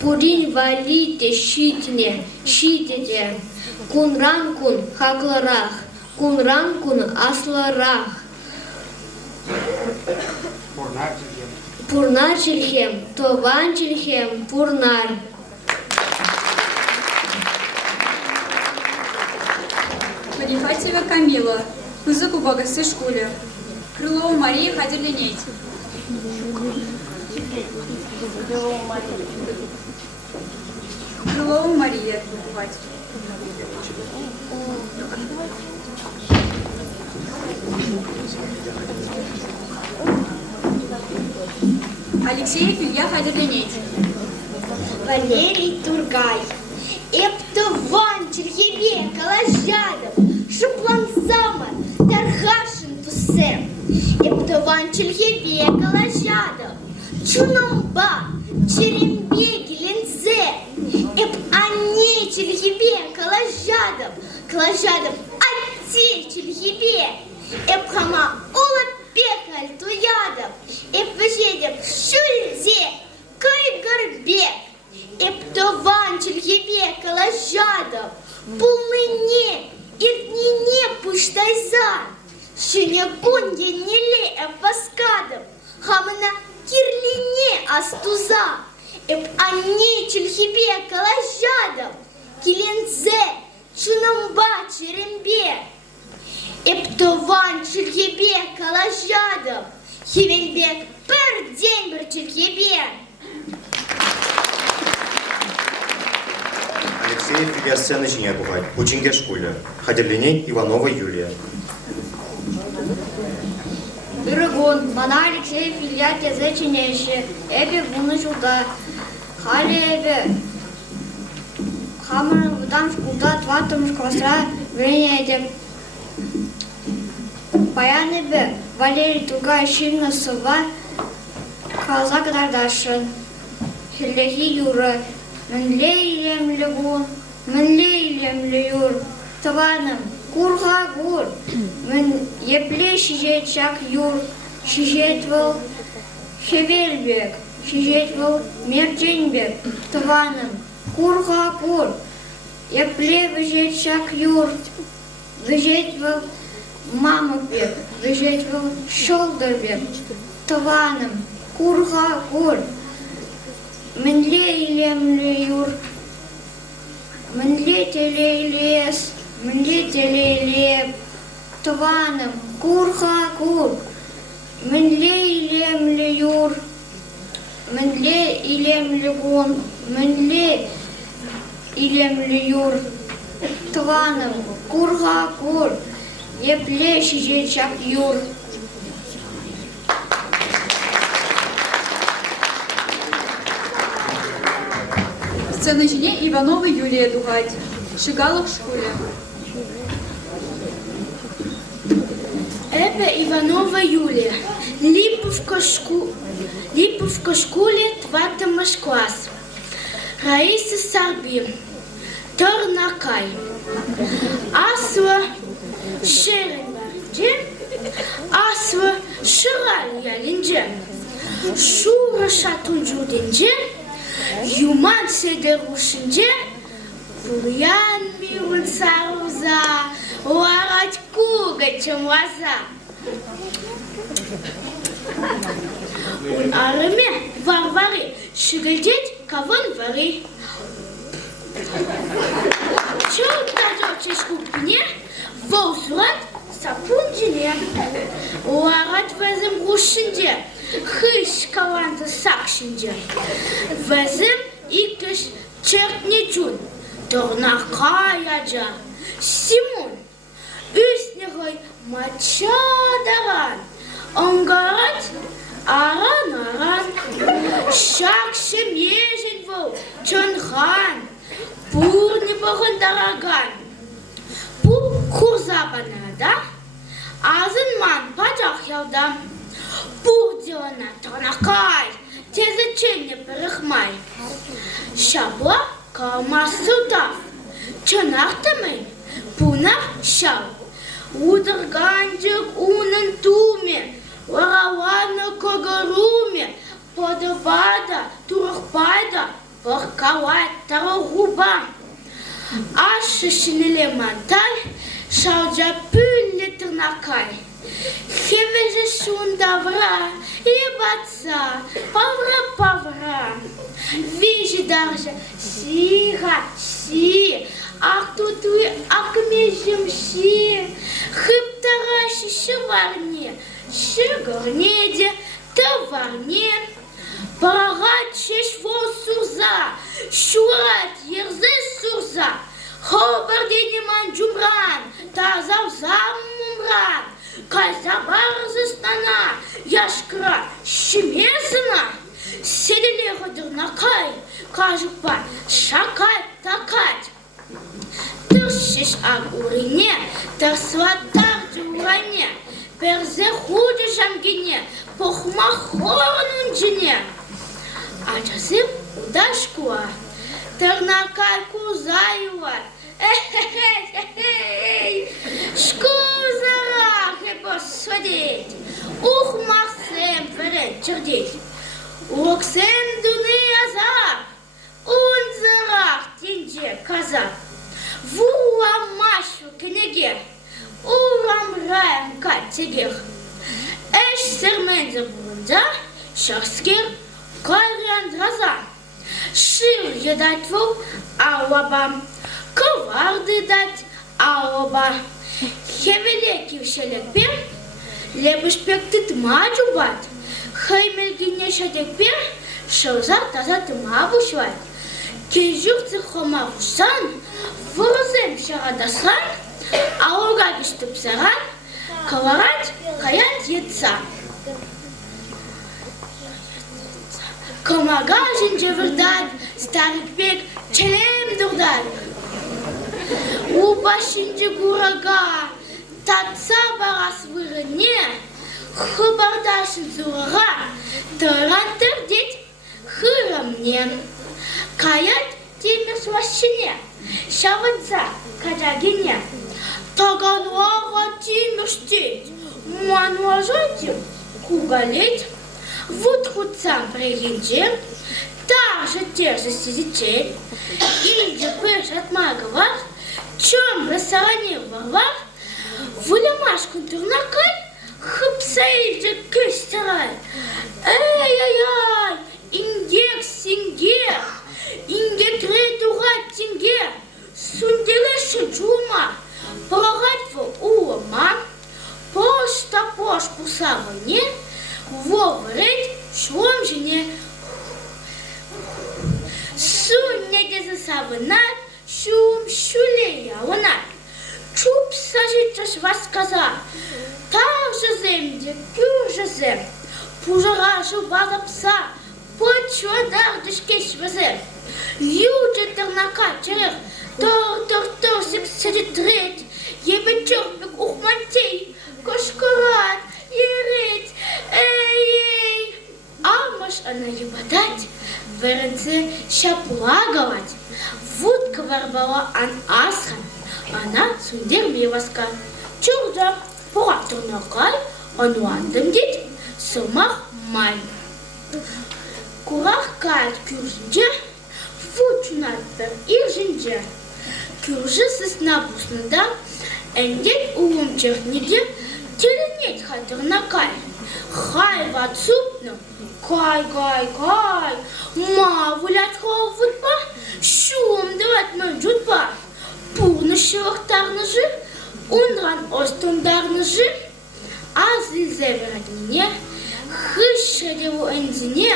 Пурин валите щитне, щитите. Кунран кун хакларах, кунран кун асларах. Пурначилхем, тованчилхем, пурнар. Ванифатьева Камила. Язык у Багасы школе. Крылова Мария хадерленейт. Крылова Мария бывать. Алексеев Илья хадерленейт. Валерий Тургай. Эптован Черхебе Калажадов. Шуплансама Тархашин Тусем. Эптован Черхебе Калажадов. Чунамба Черембе Гелензе. Эп Ане Черхебе Калажадов. Калажадов Ати Черхебе. Эп Хама Ула Пекаль Туядов. Эп Вежедев Шульзе Кайгарбек. Эптован Черхебе Калажадов. Пулныне Иртнине Пуштайзан. Шыне Кунде Неле Эпаскадов. Хамана Кирлине Астуза. Эп Ане Черхебе Калажадов. Килензе Чунамба Черембе. Эптован Черхебе Калажадов. Хивельбек пер день бір Черхебе. Алексеев Илья сцены жіне бұғай. Учинге школе. Хадерленей Иванова Юлия. Дырыгон, мана Алексеев Илья тезе чинеші. Эбе бұны жылда. Хали эбе. Хамыр бұдан школда тватым классра врене едем. Баян эбе Валерий Тургай Шильна Сова. Казак Дардашын. Хиллехи Юра. Мінле илемлі гон, мінле илемлі юр. Таваным, курға гур. Мін епле шижет шак юр. Шижет вол Шевелбек. Шижет вол Мерченбек. Таваным, курға гур. Епле вежет шак юр. Вежет вол Мамабек. Вежет вол Шолдербек. Таваным, курға гур. Мінле илемлі юр, мінле теле лес, мінле теле леп. Таваным, курға кур, мінле илемлі юр, мінле илемлі гон, мінле илемлі юр. Таваным, курға кур, епле шижет шак юр. Сцена жіне Иванова Юлия дугать. Шигалов в школе. Эбе Иванова Юлия. Липовка школе тватамаш класс. Раиса Сарбим. Торнакай. Асва Шеренбердже. Асва Ширалия Линже. Шура Шатунджудинже. Юман седерушинже. Пурян мирун саруза. Уарать куга чамваза. Un arme varvari. Шигальдеть каван вари. Чудо дочечку пне. Волсурат сапунджине. Уарать вазем рушинже. Хыш каванта сакшинже. Вазем икаш чертничун. Торнакаяджа. Симон. Üstnehой мачадаран. Онгарат аран. Шакшем ежен вол. Чонхан. Пурни бахандараган. Пуп курзабанада. Азынман падах ялдам. Пурдиона торнакай. Тезаченне перехмай. Шабла калма судав. Чонахтамын. Пунах шау. Ударганджик унан туме. Варавана когаруме. Подавада турахпайда. Варкавай тарагуба. Аша шинеле манталь. Шауджа пюльне тернакай. Хевеже шундавра. Ебаца. Павра. Вижи даже. Си. Ах тут ак межем ши. Хып тараши шиварни. корнеде, товарне, парагат шешво сурза, шурат ерзе сурза, хобарденеман джумран, тазавзам мумран, казабарзыстана, яшкра щемесына, селеле ходырнакай, кажупа шакать такать. Тыршиш агурине, тырсватар дюране, перзе худи жангине, похмахорнун джине. Ачасым удашкуа, тырнакай кузаюа, шкузарах и посадить, ухмахсем перед чердить, уроксем дуны азар, унзарах тинже казак. Вуам машу кенеге, урам раем категех. Эш сермензе бурунда, шарскер кайран драза. Шир едать ву ауабам, коварды дать ауаба. Хевелеки вшелек пер, лебыш пектит маджубат. Хаймельгине шадек пер, шаузар таза тыма бушват. Кежурцы хома вусан, вырзем шарадасан, ауга гиштыпсаран, каварат каят етса. Комага жинже вырдат, старик бек челем дурдат. Уба шинже гурага, татса барас вырыне, хыбардашын зурага, тыран тырдеть хырамне. Каят темір сващине, шавынса кадагине, тагануаға темір штеть, мануажатим кугалеть, вот худсам пригинче, также те же сидичеть, инде пыш отмаговар, чем рассаранил варвар, вылямашку турнакай, хыпсаиджи кыстарай, эй-ай-ай, индекс сингер, инге кредурат тинге, сунделеше джума, парагатво уома, пошта пош пусаване, вовред швом жене. Сунне дезасаванат, шум шулея ванат, чуп сажичаш васказа, так же земде, кюже зем, пужарашу база пса, почва дардышкеш вазем. Юджи тернака черех, тор-тор-торсик сидитрет, ебе чорпик ухмантей, кошкарат, ерет, эй-эй. Амаш она ебатать, веренце шаплаговать, вот кварбала ан асхан, она сундер меваска, чурда, порак тернакай, ануандам дит, сомах май. Курах кайт кюржинже, фучунат пер иржинже. Кюржи сысна буснада, эндет уум черниде, теленет хатырнакай. Хай ватсупну, кай-кай-кай, ма вулят ховутпа, шум дават мэнджутпа. Пурны шырыхтарныжы, унран остундарныжы, азли зевераднине, хышредеву энзине,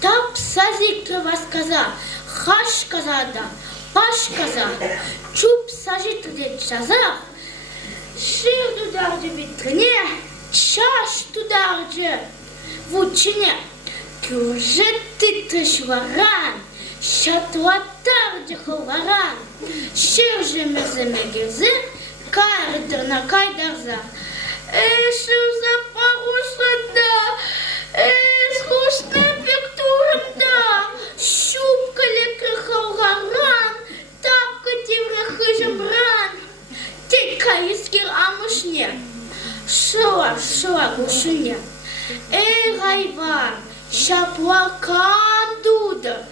тап сазикка васказа, хаш казада, паш каза, чуп сажитрде чаза, шир тударже витрине, чаш тударже вучине, кюрже титрыш варан, шатуатарже ховаран, ширже меземегезе, кайрдыр на кайдарза. Шуза парушада, скучная пектурда, щупка лекрахалгаран, тапка теврахыжемран, тетка искир амышне, шуа гушуне, гайва, шапуакан дуда,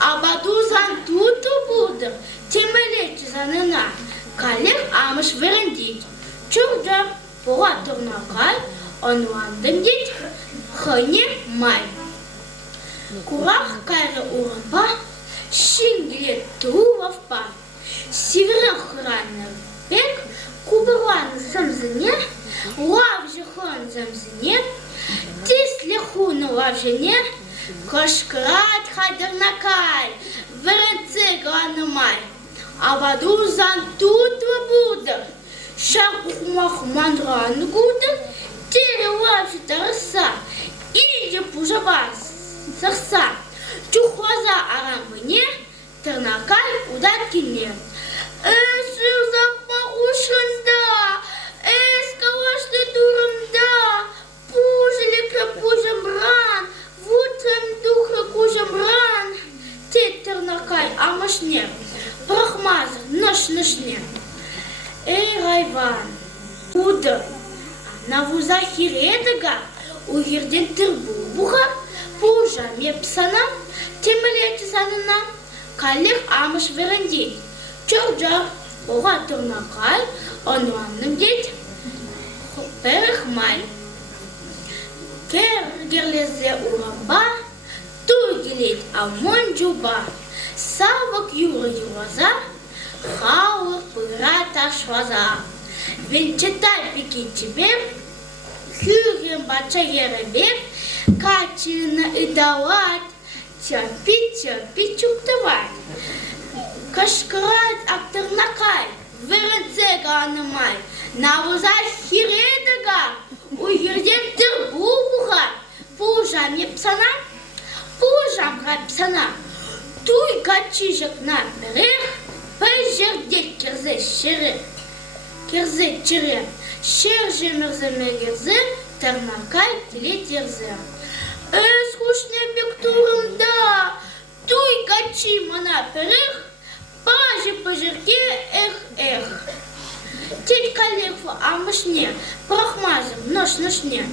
абадузан туту будыр, темелечи занына, калек амыш верендить, чурда. Пора турнакай, ануандым дит, хыне май. Курах кайры урампа, шингилет тувавпа. Северен храны пек, кубыран самзыне, лав же хан замзыне, хуну лавжене, кошкрат хадернакай, веренце граномай. А воду зантут вабуда, шагухмах мандран гуда, теревавши тараса, иди пужаба сарса, чухваза арамбыне, тернакай удаткине. Запахушанда, калашты дурамда, пужелика пужамран, вутрем духа кужамран, те тернакай амашне. Прохмаз, наш-нашне. Райван, уда, на вузахи редага, угирден тырбу буха, пужа мепсанам, темелети сананам, калих амыш верендей. Чорджар, оға турнакай, онуанным дет, перехмай. Кер герлезе урамба, тугилет амон джуба. Савок юра-юраза, хаур пырата шваза. Венчатай пики тебе, хюрем бача еребек, качина идалат, чапи чуктават. Кашкрат актернакай, веренце ганамай, навуза хиредага, угирден тырбубуха, пужам епсана, пужам рапсана. Туй качижак на перех, пожердет кирзе шере. Кирзе чере, шерже мерземе герзе, тернакай теле терзе. Скучне бектурам да, туй качи мана перех, пожерке эх. Теть калефу амышне, прохмазем наш-нашне.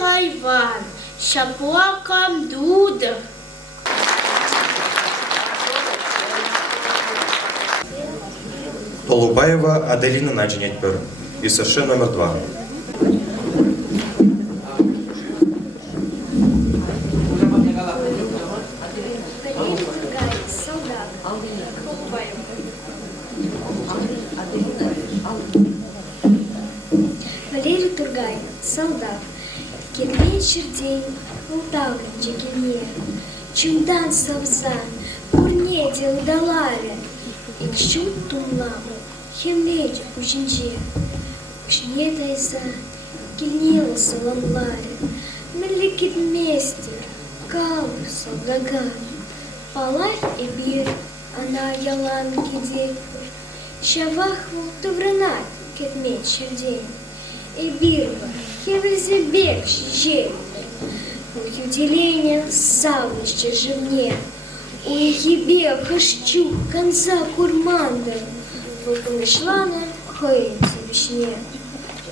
Райван, шапуакам дуда. Толубаева Аделина Наджинетпер, ИСШ номер 2. Валерий Тургай, солдат. Вечер день, Полтавлен, Джекине, Чундан Савзан, Курнеди Удалаве, и кщут тумламы, Хемледи Кучинже, Кшне Тайза, Кильнила Саламларе, Меликит Местер, Калр Салдаган, Палай и Бир, она Ялан Кидей, Шавахву Тувренат, Кетмет Шердень, и Бирва, Хевлезебек Шижель, у уделения Савлище Живне, у Ехибе Хашчу конца Курманда, Волкомишлана Хоэнти Вишне,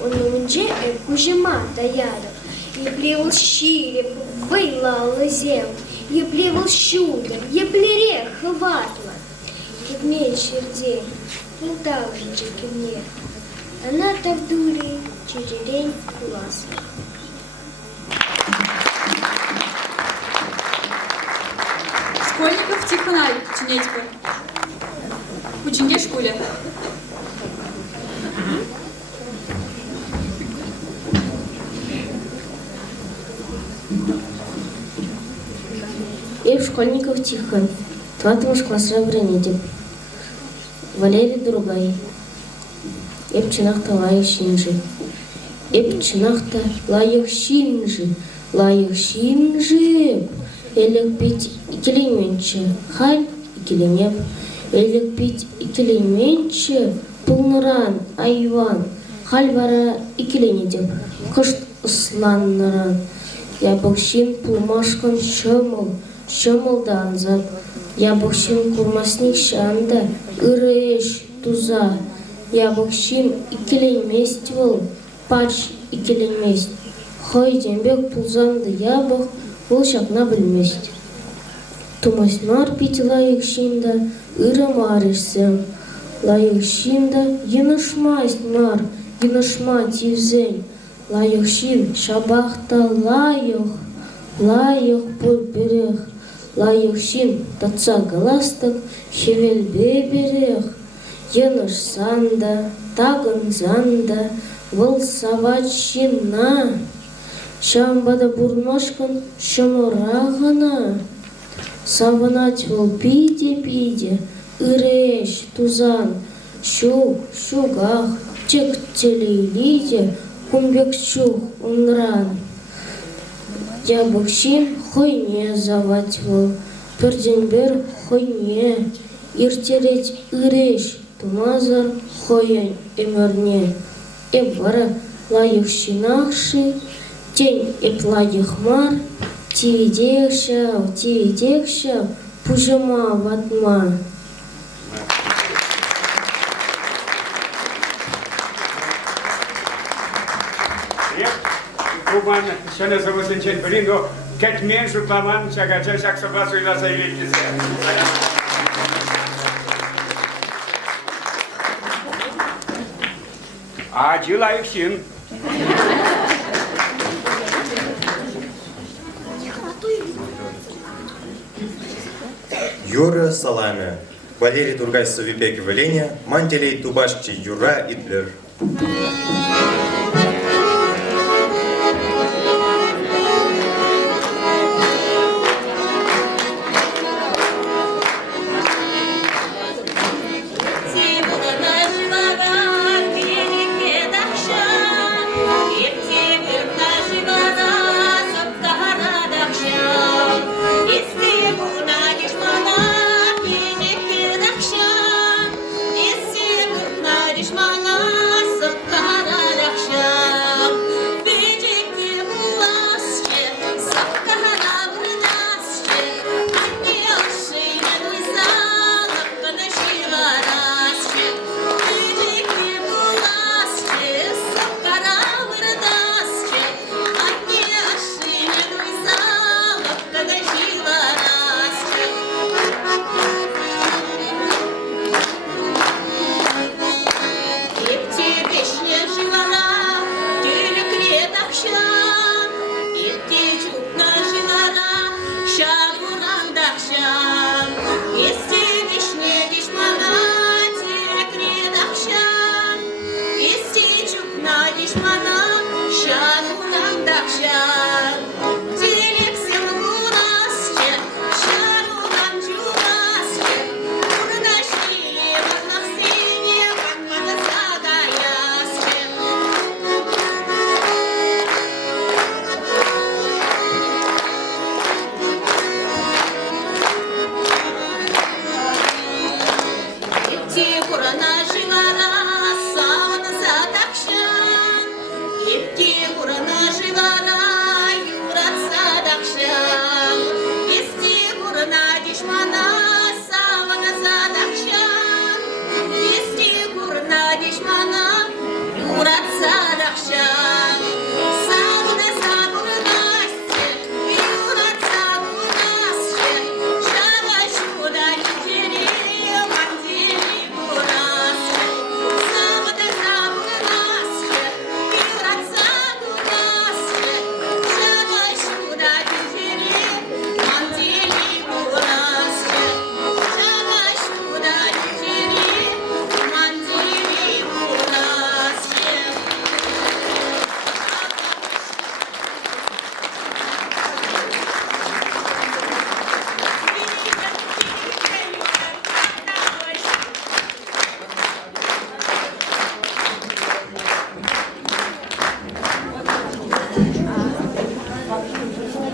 у Нунже Кужима Даяда, и плевал щире, вылала зем, и плевал щудо, и плерех хватла, Кедмей Шердень, Полтавлен Джекине, она так дури, Чечерень класс. Школьников Тихонай, Чинетька. Ученики школе. Ев Школьников Тихон, 2 класса в Ренеде. Валерий Другай. Еп чинахта лайық шинжи. Еп чинахта лайық шинжи. Элек пить икелеменче, халь икеленеп. Элек пить икелеменче, пулныран, айван. Халь вара икеленедеп, кышт ысланныран. Ябықшин пулмашкан шымылдан зат. Ябықшин курмасник шанда, ырыш туза. Ябықшин икелемест выл, пач икелемест. Хой дембек пулзанды ябық, бұл шақна білмест. Тумаснар пить лайық шинда, ырым арышсым. Лайық шинда, енышмайст нар, енышма тивзен. Лайық шин шабақта лайық бұл берех. Лайық шин татса галастық, хевел беберех. Еныш санда, тагын занда, выл сават шина. Шамбада бурмашкан шаморагана. Саванать вол пиде, иреш тузан, шугах, чек телейлиде, кумбек щух унран. Ябыкшин хойне завать вол, перденбер хойне, иртереть иреш тумазар хоян эмерне. Эбара лаюхшинахши, тень эплади хмар, Тивидекша, пужама ватма. Кубан, шана завозенчен бринго, кетмен шутламан, чагача шаксабасу ила заиликисе. А джилаюхшин. Юра Саламе, Валерий Тургай Совипеки Валеня, Мантелей Тубашчи Юра Итлер.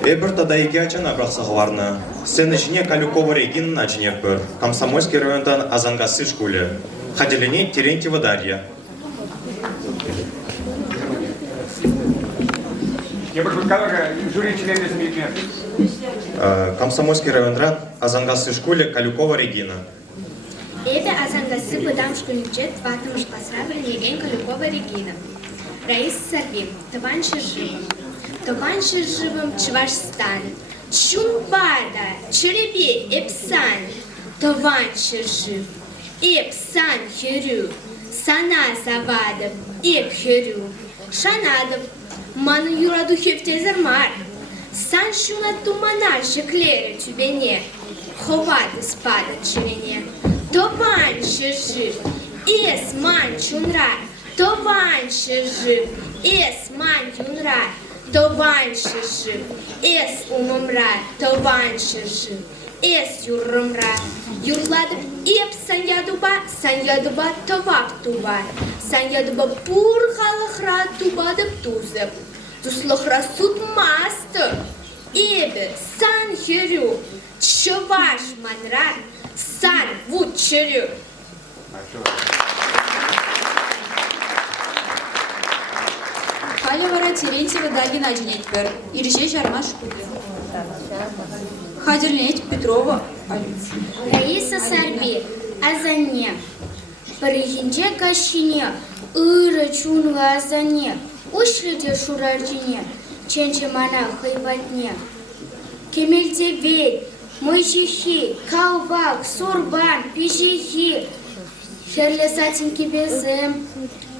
Эбір тадайге ачана брақсағыларны. Сен ішіне Калюкова Регина начинек бір. Комсомольский райондан Азангасы школе. Хаделене Терентьева Дарья. Я бы сказал, жюри члены замечательные. Комсомольский райондан Азангасы школе Калюкова Регина. Эбе Азангасы быдам школьничет ватымыш классра білнеген Калюкова Регина. Раис Сарвим, тываншы живым. Тываншы живым Чувашстан. Чунбада, Черебе, Эпсан. Тываншы жив. Эпсан херю. Сана завадов, эп херю. Шанадов, ману юраду хефтезермар. Сан шуна тумана жеклере тюбене. Ховады спада чевене. Тываншы жив. Эс ман чунра. Тываншы жив. Эс ман юнра. тованшыжы, эс умымра, тованшыжы, эс юрымра. Юрладып еп санядыба товак туба. Санядыба пур халыхра тубадып тузып. Туслыхра суд мастыр. Эбі сан херю, чываш манра, сан вуд черю. Халявара Терентьева Дагина Дженетпер, Ирже Жармаш Кубе. Хадернет Петрова Раиса Сарби, Азане. Парижинче кащине, ыры чунга азане. Ушлюде шурарджине, ченчемана хайватне. Кемельтебек, мойчихи, калбак, сорбан, пижихи. Херлесатинки безем,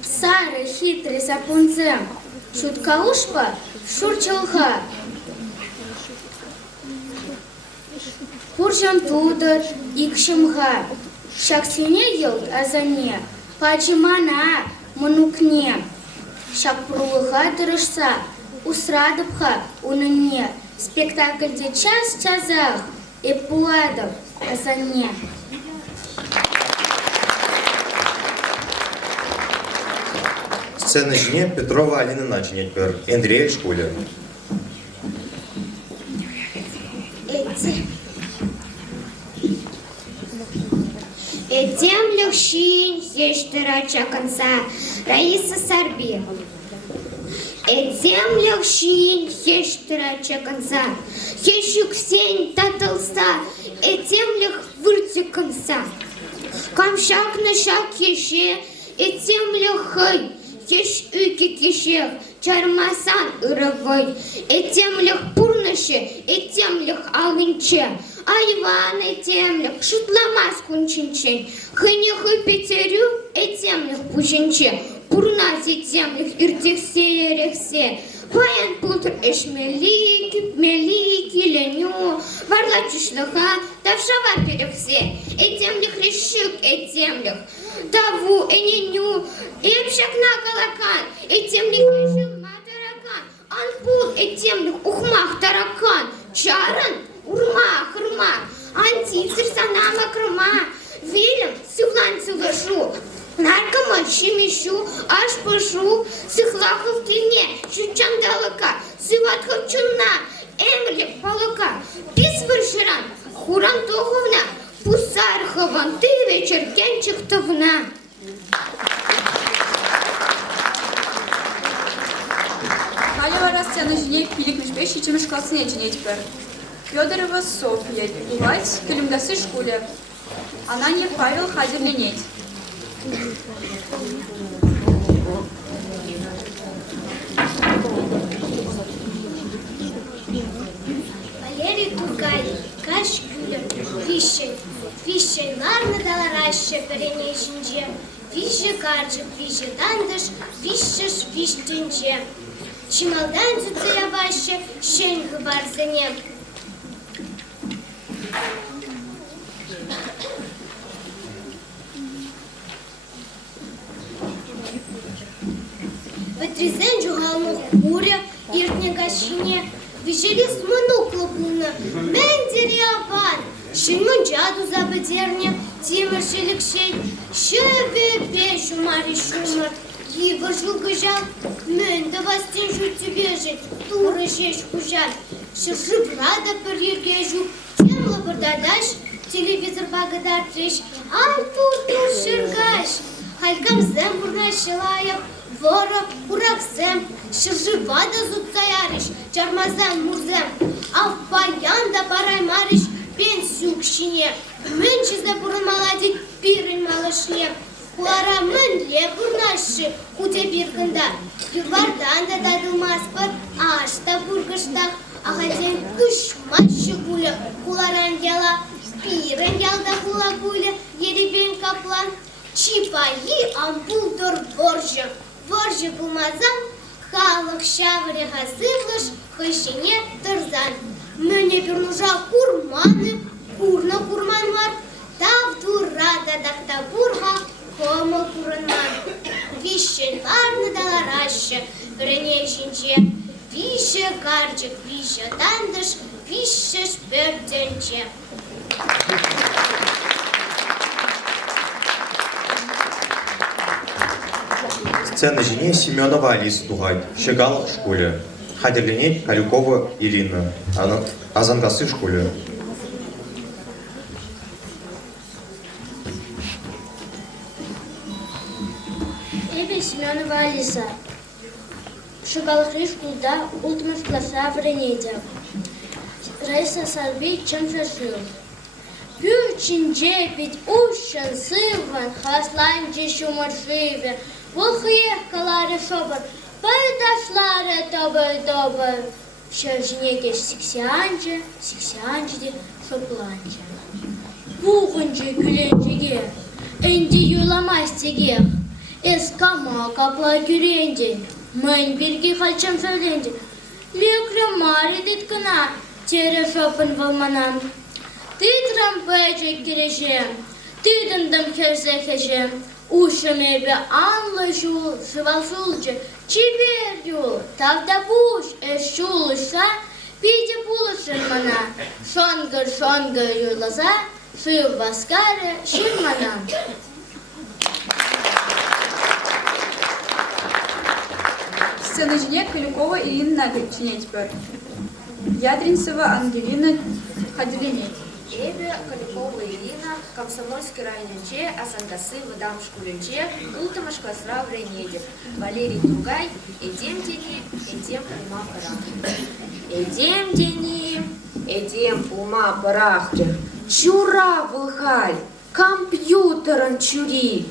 псары хитрый сапунцем. Шуткаушпа, шурчалха. Пуржам тудыр, икшымға. Шаксене елд азане, пачымана, мұнукне. Шакпұрулыға дырышса, усрадыпха, уныне. Спектакльде час-чазақ, эпуадов азане. Сцена жне Петрова Алина Начнетпер, Андрей Шкулер. Этем левшин ештерача конца, Раиса Сарби. Этем левшин ештерача конца, ещук сень татылса, этем лех вырти конца. Камшак на шаг еше, этем лехай, еш үки кешех, чармасан ырывай, этем лех пурныше, этем лех алынче. Айван этемлях, шутламас кунчинчен, хыне-хы петерю этемлях пучинче, пурнас этемлях иртексе-ерексе, паян пултыр эшмелики, мелики, леню, варла чушлыха, тавшава перексе, этемлях решик этемлях, таву эненю, эпшак на калакан, этемлях решил матаракан, анпул этемлях ухмах таракан, чаран, урма, хырма, антицер санама крыма, велем сюглан сюгашу, наркома щемищу, аж пышу, сыхлахов кильне, щучандалыка, сыватхов чунна, эмрле палыка, пис вырширан, хуран туховна, пусархован, ты вечер кенчих товна. Халявара сцена Жене Пилик Мишпеши Чемиш классне Дженетпер. Федорова Софья, Бывать, Калимдасы Шкуле. Ананья Павел Хадерленеть. Валерий Тургай, Каш Гюлер, Вишен. Вишен ларны далараще перене жинже. Виже карджик, виже дандыш, вишеш виштенже. Чималдан зуцеляваще, шень гыбарзене. Витрізен жугалну хуря, іртня гащине, вижели сману клопуна, бендері абан, шинмун джаду забедерня, тимер шелікшей, шеве пешу мари шумар, гива жугажал, мен да вастин жу тебе жить, тура жеш хужал, шыршы брада пір ергежу, темла бардадаш, телевизор багадар треш, ампутур шыргаш, халькам зем бургашылаях, вора ураксем, шыржывада зутсаярыш, чармазан мурзем, а в паян да барай марыш, пенсию кшине, меньше за бурын маладик пирын малышне, кулара мен ле бурнашы, хуте биркында, юрвардан да дадылмас пыр, ашта бургыштах, ахаден күш матшы гуля, куларан яла, пирын ялда хула гуля, еребен каплан, чипаи ампулдор боржа. Боржы булмазан, халық шавыры ғасывлыш, хышыне тұрзан. Мөне бірнужа курманы, курна курман бар, тавдура дадақта бурға, кома курынман. Вишен ларны даларашы, біріне жінже, Вище карчик, вище тандыш, вище спёрдзенче. Сцена жене Семенова Алиса Тугай, Щегал в школе. Хадерленеть Калюкова Ирина, Азангасы в школе. Эбе Семенова Алиса. Шагалхри школда ултмаш класса вренедя. Райса Сарби чем жил. Пючинже ведь ущен сыван, хасланче шумаршиве. Волхиех каларе шобар, пайдашларе добр. Все жнекеш сиксианже, шопланже. Буханже күленжеге, энди юламастеге. Эскама капла күренде, мен бирги халчам söyленде. Лекре мари диткана, тере шопын волманам. Ты трампечек кережем, ты дымдым керзехежем. Ушам эбе анлышу, шывалшулче, чибер юл, тавда буш, эшчулышса, пиде булышын мана. Шонгыр юрлаза, шив баскаре, шив манам. Сцена жене Калюкова Ирина Нагречине теперь. Ядринцева Ангелина Хадерленеть. Эбе Калюкова Ирина, Комсомольский районче, Асангасы выдам шкулинче, ултымаш классра в Рейнеде. Валерий Тугай, эдем дени, эдем ума парахре. Эдем дени, эдем ума парахре. Чура вылхай, компьютером чури.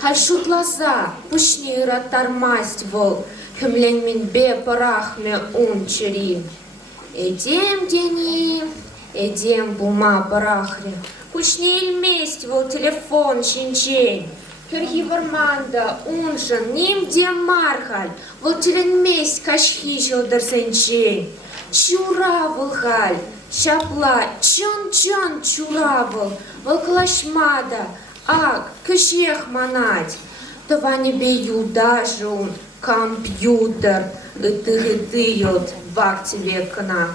Хальшут лоза, пушни ратармасть вол, кемлен min бе парахме унчери. Эдем дени, эдем бума парахре. Пушни месть вол телефон шинчень. Херхи варманда уншан ним дем мархаль. Вол телен месть кашхи шелдер сенчень. Чура вылхаль, шапла чон чура вол клашмада. Ак, кышех манать, това не бею даже он, компьютер, ты йод, бак тебе кна.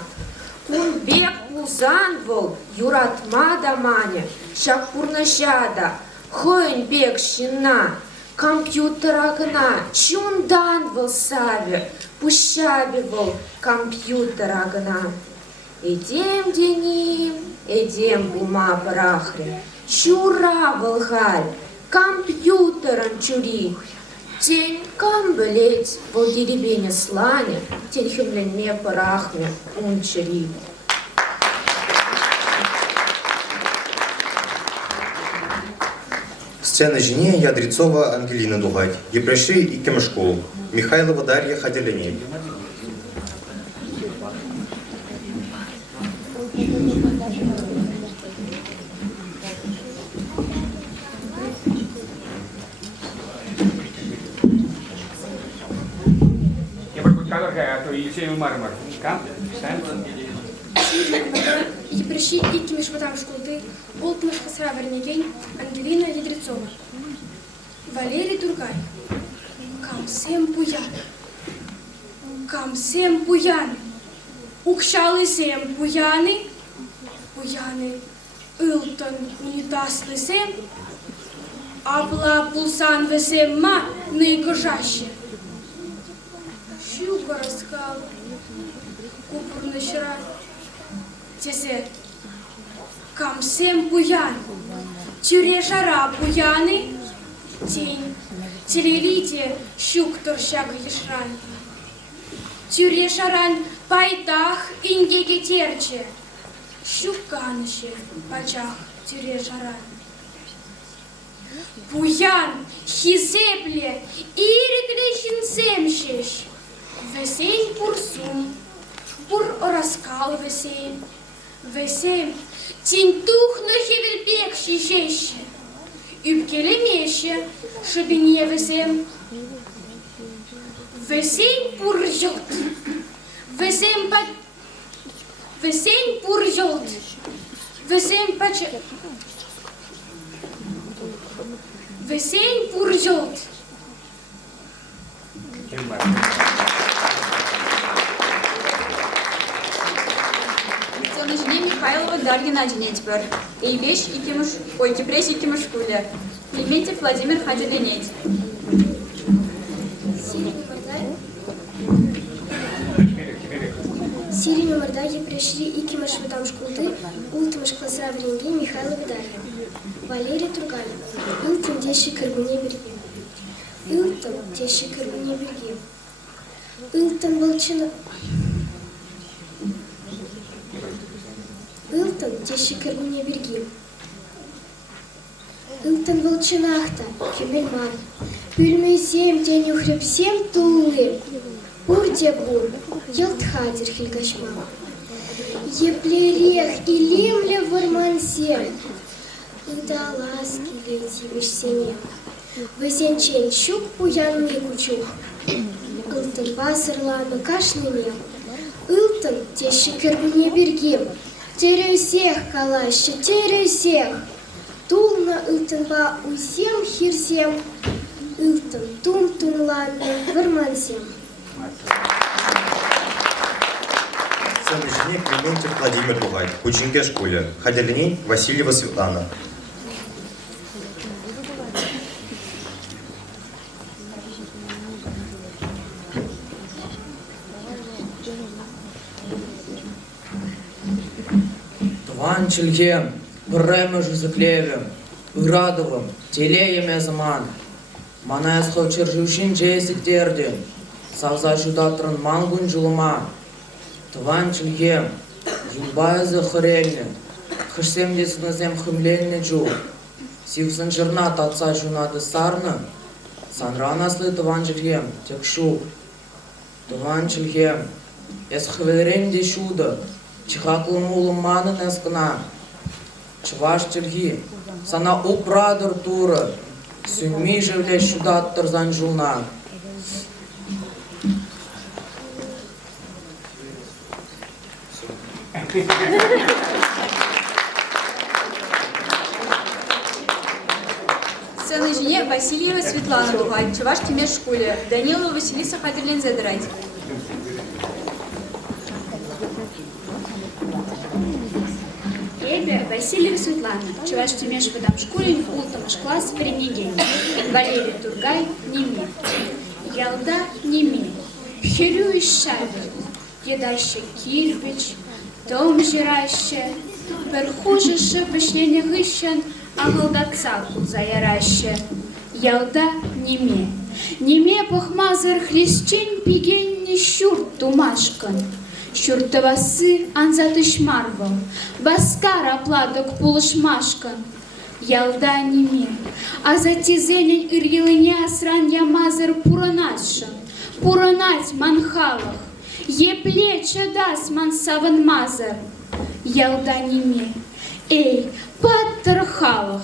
Он бег пулзанвол, юрат мада маня, шак пурнашада, хоин бег щина, компьютера кна, чун данвол саве, пущабивол, компьютера кна. Эдем деним, эдем бума парахре. Чура вылхаль, компьютером чури. Тень камбелеть, вол деревень сланя, тень хемленме парахме унчери. Сцена жене Ядрицова Ангелина Дугай, Епреши и Кемшкол, Михайлова Дарья Хадерленеть. И пришли и кимиш потом школды, ултмаш хасра вернеген, Ангелина Ядрицова. Валерий Тургай. Камсем буян. Укшали сем буяни. Буяни. Илтон унитасли сем. Абла пулсан весем ма наикожаще. Щука раскал. Купурный шрай. Тезе. Камсем буян. Тюре шара буяны. Тень. Телелите щук торщак ешран. Тюре шаран пайтах индеге терче. Щуканыше пачах тюре шаран. Буян хизепле ириклешин семшеш. Весень пурсум. Пур раскал весень. Весень тень тухна хевельбек шишеще. Үпкелемеше шабине весем. Весень пуржет. Весем пуржет. Весем паче. Весень пуржет. Михайлова Дарьина Денетьбер. Эйбеш Кипреш Икимыш школе. Клементьев Владимир Хадиленеть. Сирина Мордagi пришли и кимаш выдам шкулды, ултымаш классра вренге Михайлова Дарья. Валерий Тургаль, ултым деши кыргуне берге. Ултым деши кыргуне берге. Ултым волчина... Ултым деши кыргуне берге. Ултым волчинахта, кюмельман. Пülмейсем тень ухрепсем тулы. Урде бур, елтхадер хильгашмам. Еплерех и лемле вармансем. Ида ласки лети вишсене. Высенчен щук пуян микучух. Илтын басырланы кашныне. Илтын теші кірбіне бергем. Тересех калашы, тересех. Тулна илтынба усем хирсем. Илтын тун-тунланы вармансем. Самижне Клементьев Владимир Тугай, ученики школе. Хадерлиней Васильева Светлана. Тван чильгем, премежу заклевем, Ирадовым, телееме заман. Мана ясхо чержушин джесик дерден, Савза жудатрын мангун жылыма. Тван чильгем, юлбай захарельне, Хышсем десынызем хымленне джу. Сивсын жырна татса жунады сарны, Санран аслы тван чильгем, текшу. Тван чильгем, эс хвелерен де шуда, Чихаклым улым манын эскына. Чваш чильги, сана упрадыр туры, Сүнмей жевле шудаттыр занжуна. Сцена жене Васильева Светлана Тугай, Чуваш Кимеш школе. Данилова Василиса Хадерлензе Драть. Эбе Васильева Светлана, Чуваш Кимеш выдам школе, ултымаш класс Перенегень. Валерий Тургай, Неме. Ялда Неме. Херю и шабель. Едаще кирпич, дом жираще. Перхуже шипышне не гыщен, а голдацаку заяраще. Ялда Неме. Неме похмазыр хлещень пигень не щурт тумашкан. Щуртовасы анзатыш марвал, баскара пладок пулышмашкан. Ялда Неме. А за тизелень ир асран ямазыр пуранашан. Пуранать манхалах. Еплече дас ман саван мазар. Ялда Неме. Эй, под тархалах.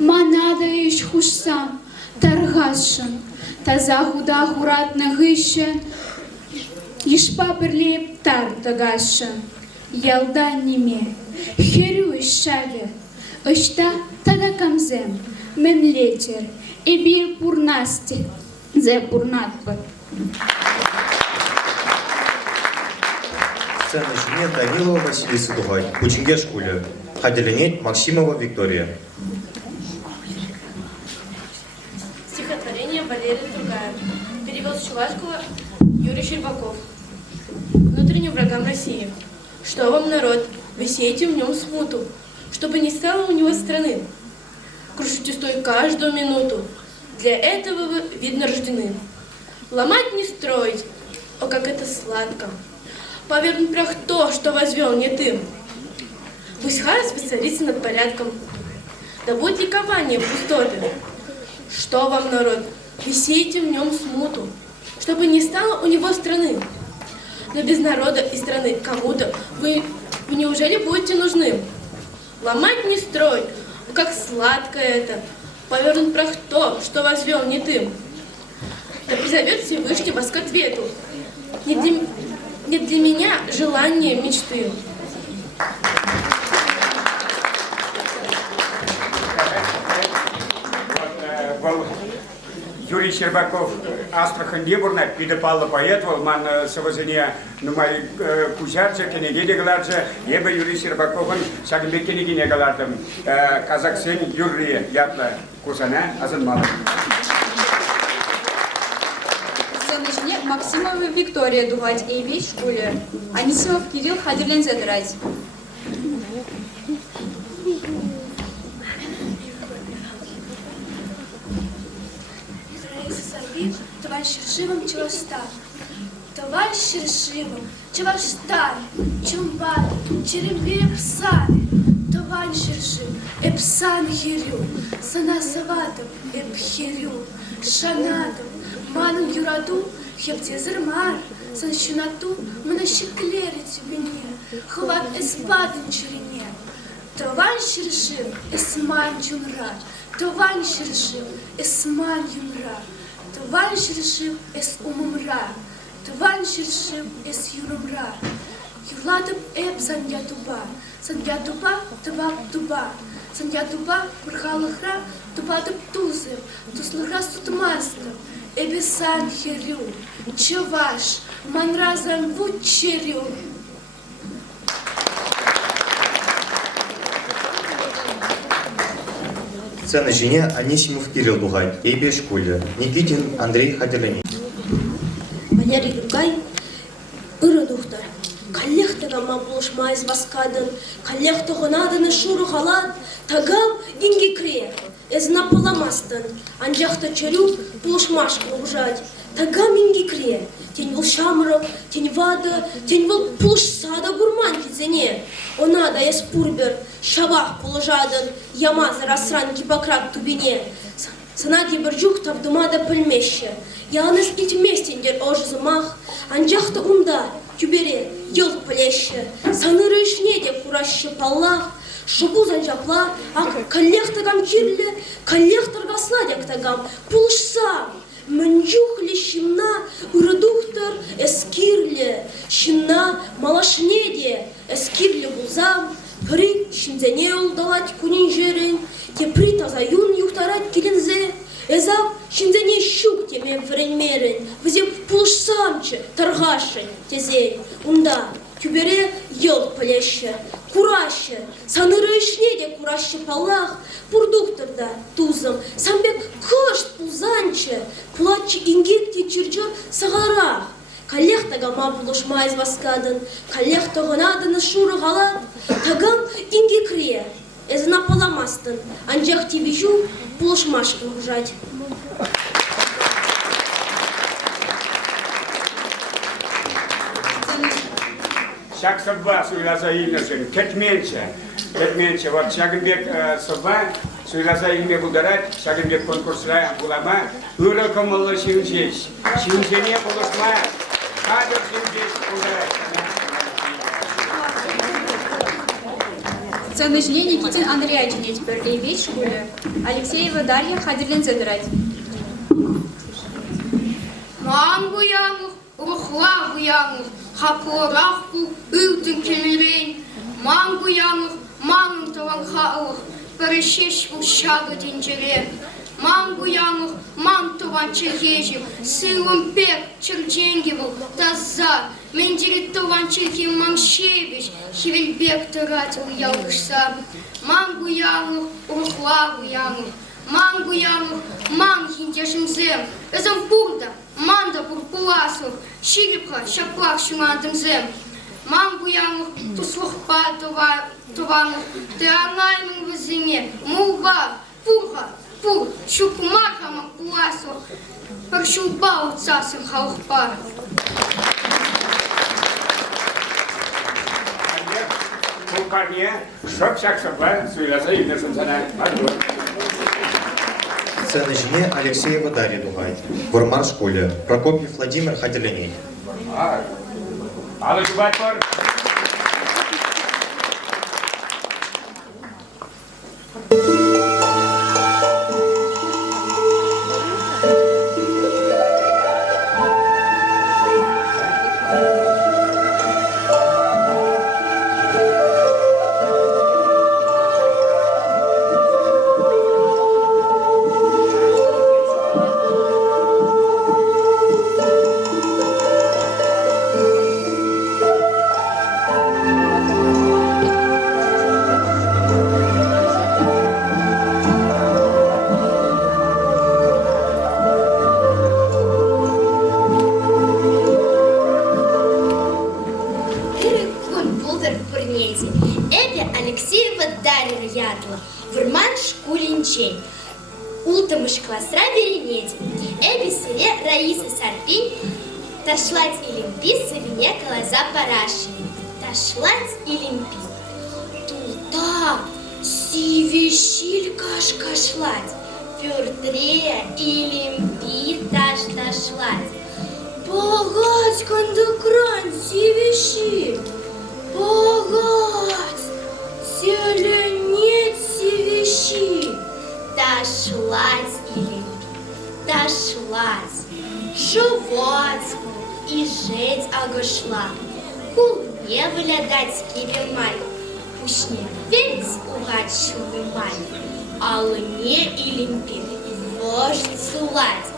Манада иш хушсам. Таргашан. Таза худа хуратна гыщен. Ишпа бірлеп тар тагашан. Ялда Неме. Херю иш шаге. Ышта тада камзем. Мен летер. И бир пурнасти. Зе пурнатпы. Сцена жене Данилова Василиса Тугай, ученики школе. Хадерлиней Максимова Виктория. Стихотворение Валерия Тургая. Перевод с чувашского Юрий Щербаков. Внутренним врагам России. Что вам, народ, вы сеете в нем смуту, чтобы не стало у него страны. Крушите стой каждую минуту. Для этого вы, видно, рождены. Ломать не строить, о, как это сладко. Повернуть прах то, что возвел не ты. Пусть хаос воцарится над порядком. Да будет ликование пустоты. Что вам, народ, вы сеете в нем смуту, чтобы не стало у него страны. Но без народа и страны кому-то вы неужели будете нужны? Ломать не строить, о, как сладко это. Повернуть прах то, что возвел не ты. Да призовет Всевышний вас к ответу. Нет для меня желания, мечты. Юрий Щербаков Астрахань Дебурна, пидопалла поэт, ман савазине нумай кузярча, кенегеде галарча, еба Юрий Щербаковын шагымбек кенегене галардым. Казахсен Юрий ятла кусана азынмалы. Сценочне Максимова Виктория дугать эйбей школе. Анисимов Кирилл хадерлензе драть. Товарищ Шершивым чего стар, товарищ Шершивым чего стар, чумбар, черембе псар, товарищ Шершив, эпсан хирю, сана саватом, эпхирю, шанатом, маном юраду, хептезермар, санщунату, монащеклерить мне, хват эспаден черене, товарищ Шершив, эсман чунра, товарищ Шершив, эсман юнра. Товарищ решил эс умумра, товарищ решил эс юрумра. Юладым эп саньятуба, саньятуба табак туба, саньятуба бурхалыхра, тубадым тузым, тузлыхра сутмастым, эбесан херю, чаваш, манразам вучерю. Сцена жене Анисимов Кирилл Дугай, Эйбе школе, Никитин Андрей Хадерленей. Валерий Тургай, ырыдухтар. Коллехтага мабулш майз васкадын, коллехтого наданы шуру халат, тагам инги кре, эзна поламастын, анжахта чарю пулышмашкы ужать, тагам инги кре, тень был шамрок, тень вада, тень был пулыш сада гурман кизене, онада эс пурбер, шабах положадын, ямаза расранки покрак тубине, санади быржух тавдумада пыльмеще, ялныз итместендер ожзымах, анжахта умда, тюбере, ел плеще, саныры ишне де кураще паллах, шубу занжапла, ак коллехтагам кирле, коллехтарга сладяктагам, пулышсам, мынжухле щимна, урыдухтар эскирле, щимна малашне де, эскирле булзам, при шинзене улдалать кунин жерен, те при тазаюн юхтарать килинзе, эзап шинзене щук темен френмерен, взе пулышсамче, торгашен, тезей, унда, тюбере ел плеще, кураще, саныры ишне де кураще палах, пурдуктарда тузым, самбек кышт пулзанче, пулатче ингекте чирчор сагарах. Коллехтага мабулыш майз васкадын, коллехтага надыны шуры галат, тагам инги кре, эзна поламастын, анжах тибижу пулышмашкы ужать. Шаг саба суйлаза имешен, кетменче, вот шагымбек саба суйлаза име бударат, шагымбек конкурсра булама, ыры кымылы шинжеш, шинжене булышма, кадр шинжеш бударат. Сцена жене Никитин Андрей Ачине теперь эйбей школе. Алексеева Дарья хадерлензе драть. Мангу ямух, рухлагу ямух, хакорахку, ылтын кемерен. Мангу ямух, мангу таванхаух, перещеш вущаду динджере. Мангу ямух, мантуван чергежим, сылым пек чердженгиву, таза. Мендиритован чергим мамшевиш, хивельбек таратил ялкшса. Мангу ямух, рухлагу ямух. Мангу ямух, мангин дешимзем. Эзам бурда, манда бурпуласух, шилипха, шаплах шумантымзем. Мангу ямух, туслухпа тованух, ты анаймын вазине, мулба, пурха, пур, шукмарха мампуласух, паршулба уцасым хаухпа. Кулкарне, шок-шак саба суйлаза имешен sana. Сцена жене Алексеева Дарья Дугай, Бурмар школе, Прокопьев Владимир Хадерленей. Алла Жубатпар. учень. Ултымыш классра веренеде. Эбисере Раиса Сарпин, ташлать и лимпи савине колоза параши. Ташлать и лимпи. Туда сивещиль каш-кашлать. Пюртре и лимпи таш-ташлать. Погать, кондокран сивещиль. Погать, теленет сивещиль. Ташлать и лимпи, ташлать. Шувацку и жить агошла. Кул не вылядать киве май. Пусть не ведь угадшую май. А луне и лимпи вождь сулать.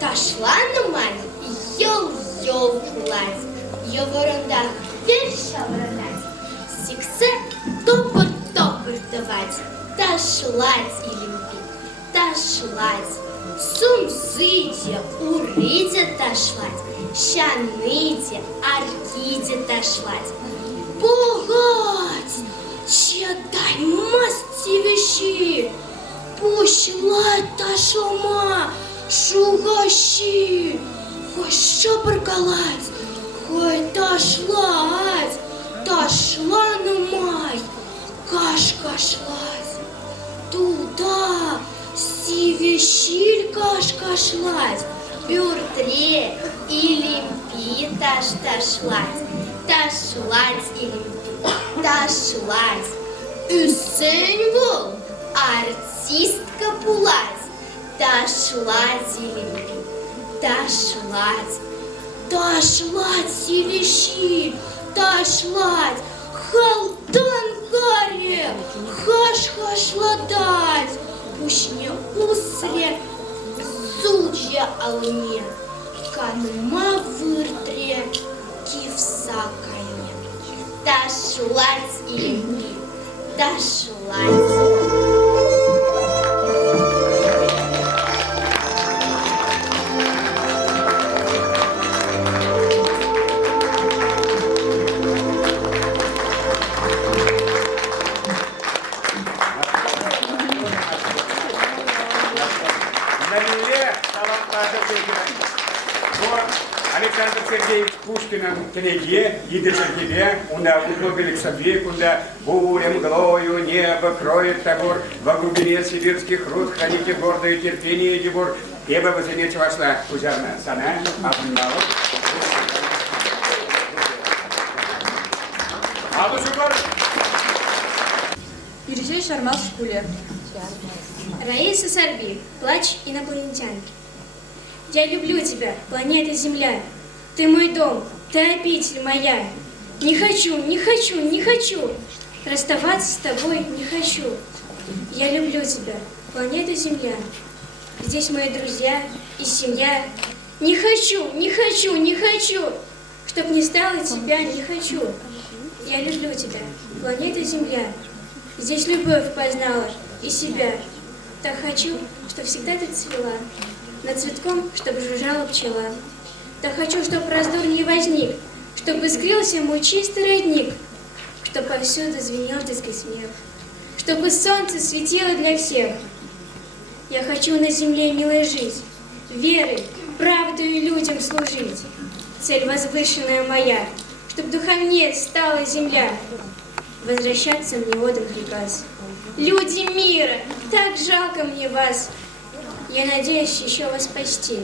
Ташла на май, йол-йол кулать. Ее ворондах верша воронать. Сиксе топот-топот давать. Ташлать и лимпи, ташлать. Сумзыде, урыде ташлать. Щаныде, аркиде ташлать. Погать, чадай масти вещи. Пушлать ташлама, шугащи. Хоть шапаркалать, хоть ташлать. Ташла на май, каш-кашлать. Туда сивещиль каш-кашлать. Пюртре и лимпи таш-ташлать. Ташлать и лимпи, ташлать. Үсень был артистка пулать. Ташлать и лимпи, ташлать. Ташлать сивещиль, ташлать. Халтан гаре, хаш-хашладать. Пусть не усре, судья алне. Канма выртре, кивсакайне. Ташлать и лимпи, ташлать. Александр Сергеевич Пушкиным книге, Игорь Сергееве, он углубили к себе, куда бурем глою небо кроет табор, во глубине сибирских руд храните гордое терпение дебор, ибо возымечь ваша кузярна сана, обнала. А лучше город. Ересей Шармаз в школе. Раиса Сарби, плач инопланетянки. Я люблю тебя, планета Земля. Ты мой дом, ты обитель моя. Не хочу, не хочу, не хочу. Расставаться с тобой не хочу. Я люблю тебя, планета Земля. Здесь мои друзья и семья. Не хочу, не хочу, не хочу. Чтоб не стало тебя, не хочу. Я люблю тебя, планета Земля. Здесь любовь познала и себя. Так хочу, чтоб всегда ты цвела. Над цветком, чтоб жужжала пчела. Так хочу, чтоб раздор не возник, чтоб искрился мой чистый родник, чтоб повсюду звенел детский смех, чтобы солнце светило для всех. Я хочу на земле милой жить, верой, правдой людям служить. Цель возвышенная моя, чтоб духовнее стала земля. Возвращаться мне отдан приказ. Люди мира, так жалко мне вас. Я надеюсь еще вас спасти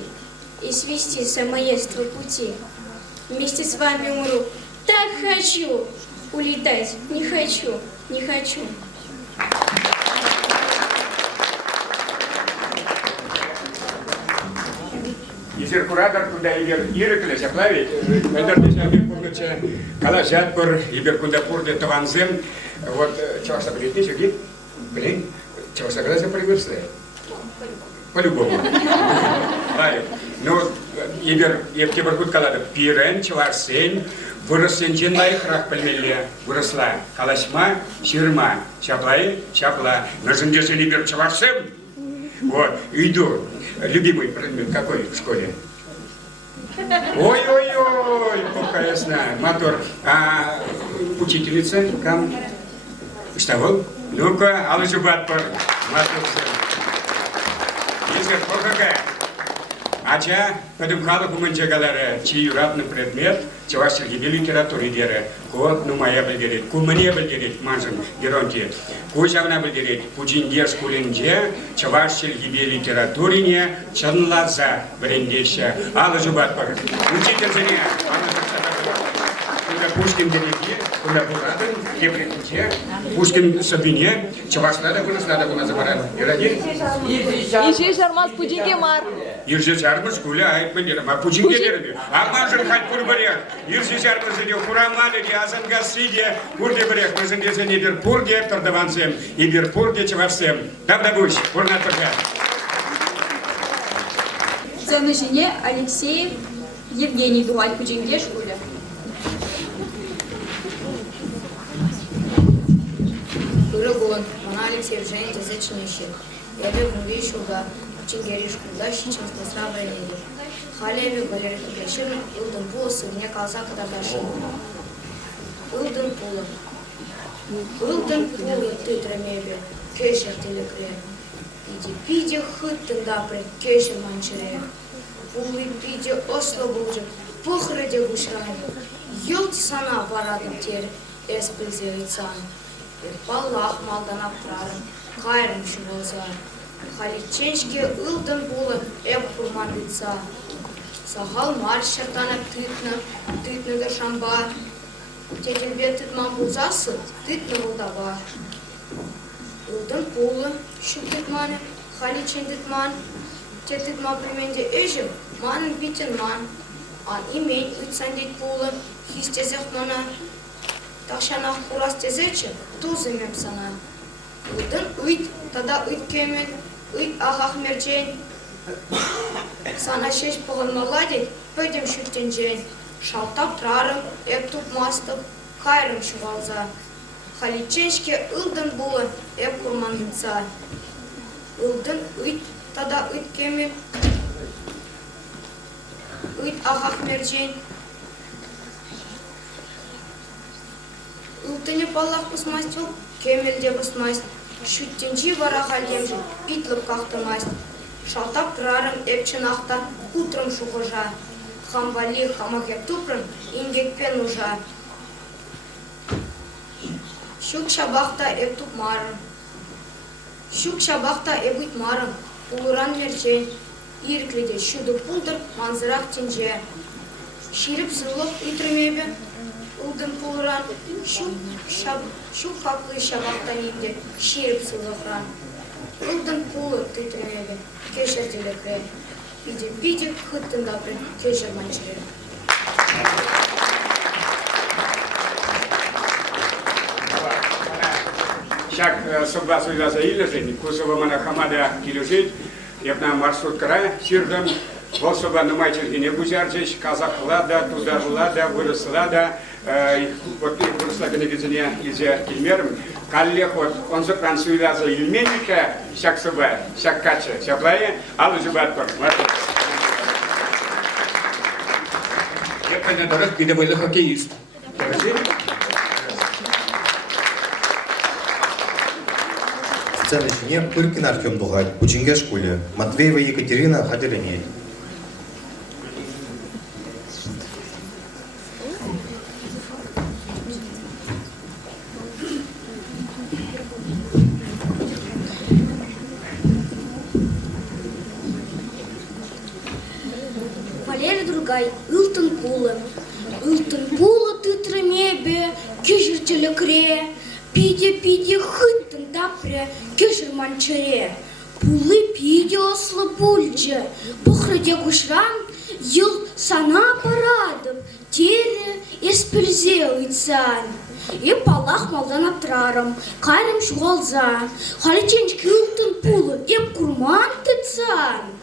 и свести самоедство пути. Вместе с вами умру. Так хочу улетать. Не хочу, не хочу. Изеркуратор куда Ирекля заплавить, Эдардися Абиркундача, Калажатпур, Иберкундапурда Таванзем, вот чего что блин, ты блин, чего что глаза привырсли. По-любому. Ну, Иберкут Калада Пирен, Чеварсень, выросен джинлай храх пальмелле, выросла Калашма, Ширма, Чаплай, Чапла, Нажиндеши Либер Чеварсем. Вот, иду. Любимый предмет какой в школе? Ой-ой-ой, пока я знаю. Мотор. А учительница? Кам? Что? Ну-ка, Алла Жубатпар. Езгер Порхака. Ача, подымхалы куманчагалары, чьи юратный предмет, чего сергибе литературы деры, ко нумая білдерет, кумане білдерет, манжын геронки, кучавна білдерет, пучинге шкулинже, чего сергибе литературине, чанлаза брендеща, алы жубат пар. Учитель зене, Пушкин деревья, куда бурадын, кепрекуте, Пушкин сабине, чавашлада куна забарады. Иже жармаз пудинге мар. Ирже жармыз куля айтмын, а пучинге дерді. Амажын хать пурбарек, ирже жармыз де хурамады де азангасы де, пурде барек, мызын десен ебір пурде тардавансем, ебір пурде чаварсем. Дабдабуш, пурна тұрға. Занужине Алексеев Евгений Дуаль пудинге шкуля. Урагон, она Алексей Женя, зачинищик. Я бегу вещу, да, чингеришку, да, сейчас настраиваю. Халеви, Валерий Тугашин, Илден Пулос, мне каза, когда дошел. Илден Пуло. Илден Пуло, ты трамебе, кешер телекре. Пиди хыттын дапре, кешер манчере. Пулы пиди осло булжы, похраде гушрай. Елти сана парадым тер, эспылзевицан. Паллах малданап тұрарым, қайрым шыбылза. Халиченшке ылдын болы әп құрман бітса. Сағал мар шыртанып тытны да шамба. Текелбе тытман бұлзасы, тытны бұлдаба. Ылдын болы шүп тытманы, халичен тытман. Те тытман применде әжім, манын бітін ман. Ан имен үтсан дейт болы, хистезек мана. Тақшанақ құрас тезечі, тузы мем сана. Ұйдын ұйт, тада ұйт кемен, ұйт ағақ мерчен. Сана шеш бұғын маладек, пөйдем шүттен жен. Шалтап тұрарым, әп тұп мастып, қайрым шуғалза. Халиченшке ұлдын бұлы, әп құрман бұтса. Ұлдын ұйт, тада ұйт кемен, ұйт ағақ мерчен. Ултыне паллах пысмастил, кемелде пысмаст. Шүттенчи вара халемжі, питлып қақтымаст. Шалтап тұрарым әпчінақта, утрым шуғыжа. Хамбали хамақ еп тупрын, ингекпен ұжа. Шук шабақта әп туп марым. Шук шабақта әп ұйт марым, улыран мерчен. Иркледе шуды пулдыр, манзырақ тенже. Ширіп сылық үйтірмебе, Улдын пулран, шук хаклы шабақтан емде, шеріп сылықран. Улдын пулы түйтренеге, кешер телекре. Биде хыттын дапры, кешер манчере. Шак согласно за илежень, кусова мана хамада килежить, епна маршрут края, ширдам, Волсоба нумайчергене бузярджеш, казахлада, тударлада, вырыслада, вот вырысла генегизине изе кельмерм, каллех вот он за трансуиляза ильменника, шак соба, шак кача, шаплае, алы жубат пор. Я понятно, бедовый хоккеист. Сцена жіне Пыркин Артем Дугай, Пучинге школе, Матвеева Екатерина Хадереней. Валерий Другай, Илтон Пулы. Илтон Пулы ты тремебе, кешер телекре. Пиде хыттын дапре, кешер манчаре. Пулы пиде ослы бульджа, похраде гушран, ел сана парадым, тере эспельзе уйцан. И палах малдан атрарым, кайрым шуғалза, халиченчки Илтон Пулы, еп курман тыцан.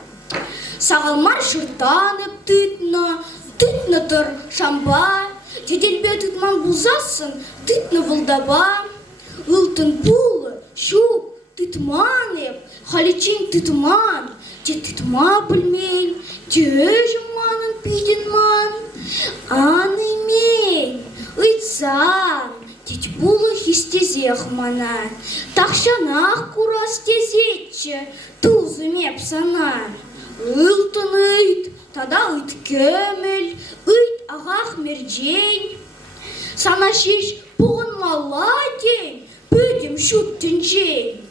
Сағалмар шыртанып тытны тұр шамба, теделбе тытман бұлзасын, тытны вылдаба. Илтон Пулы, шук, тытман еп, халичен тытман, те тытма білмейн, те өжім манын пиден ман. Анымейн, ұйтсан, тет Пулы хистезех мана, Тахшанах курас тезетче, тузыме псана. Ылтын ыйт, тада ыйт көмел, ыйт ағақ мерджень. Сана шеш бұғын мала день, пөдем шуттен жень.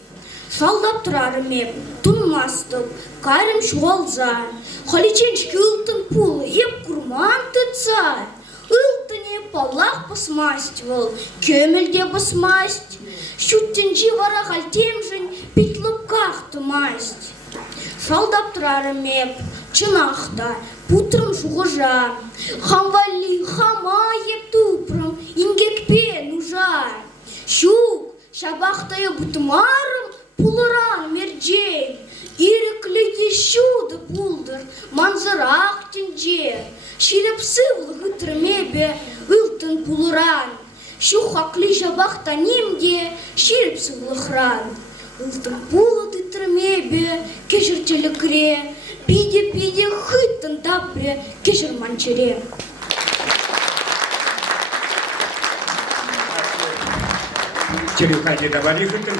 Салдап тұрарым еп, тұнмастып, кайрым шуалза. Халиченшкі ылтын пулы еп курман тұтса. Ылтыне паллах посмастивал, көмелде посмасть. Шуттенжи вара хальтемжін питлыпках тумасть. Салдап тұрарым еп, чынақта, путрым шуғыжа. Хамвали хама еп тупрым, ингекпе нужа. Шук, шабақтайы бұтымарым, пулыран мерджей. Ирекледе шуды пулдыр, манзырақ тенже. Ширепсывлы гытрымебе, ылтын пулыран. Шу хакли жабахта нимде, ширепсывлы хран. Ылтын пулы тытрымебе, кешір телекре. Пиде-пиде хыттын тапре, кешір манчере. Черюхади давали хыттын.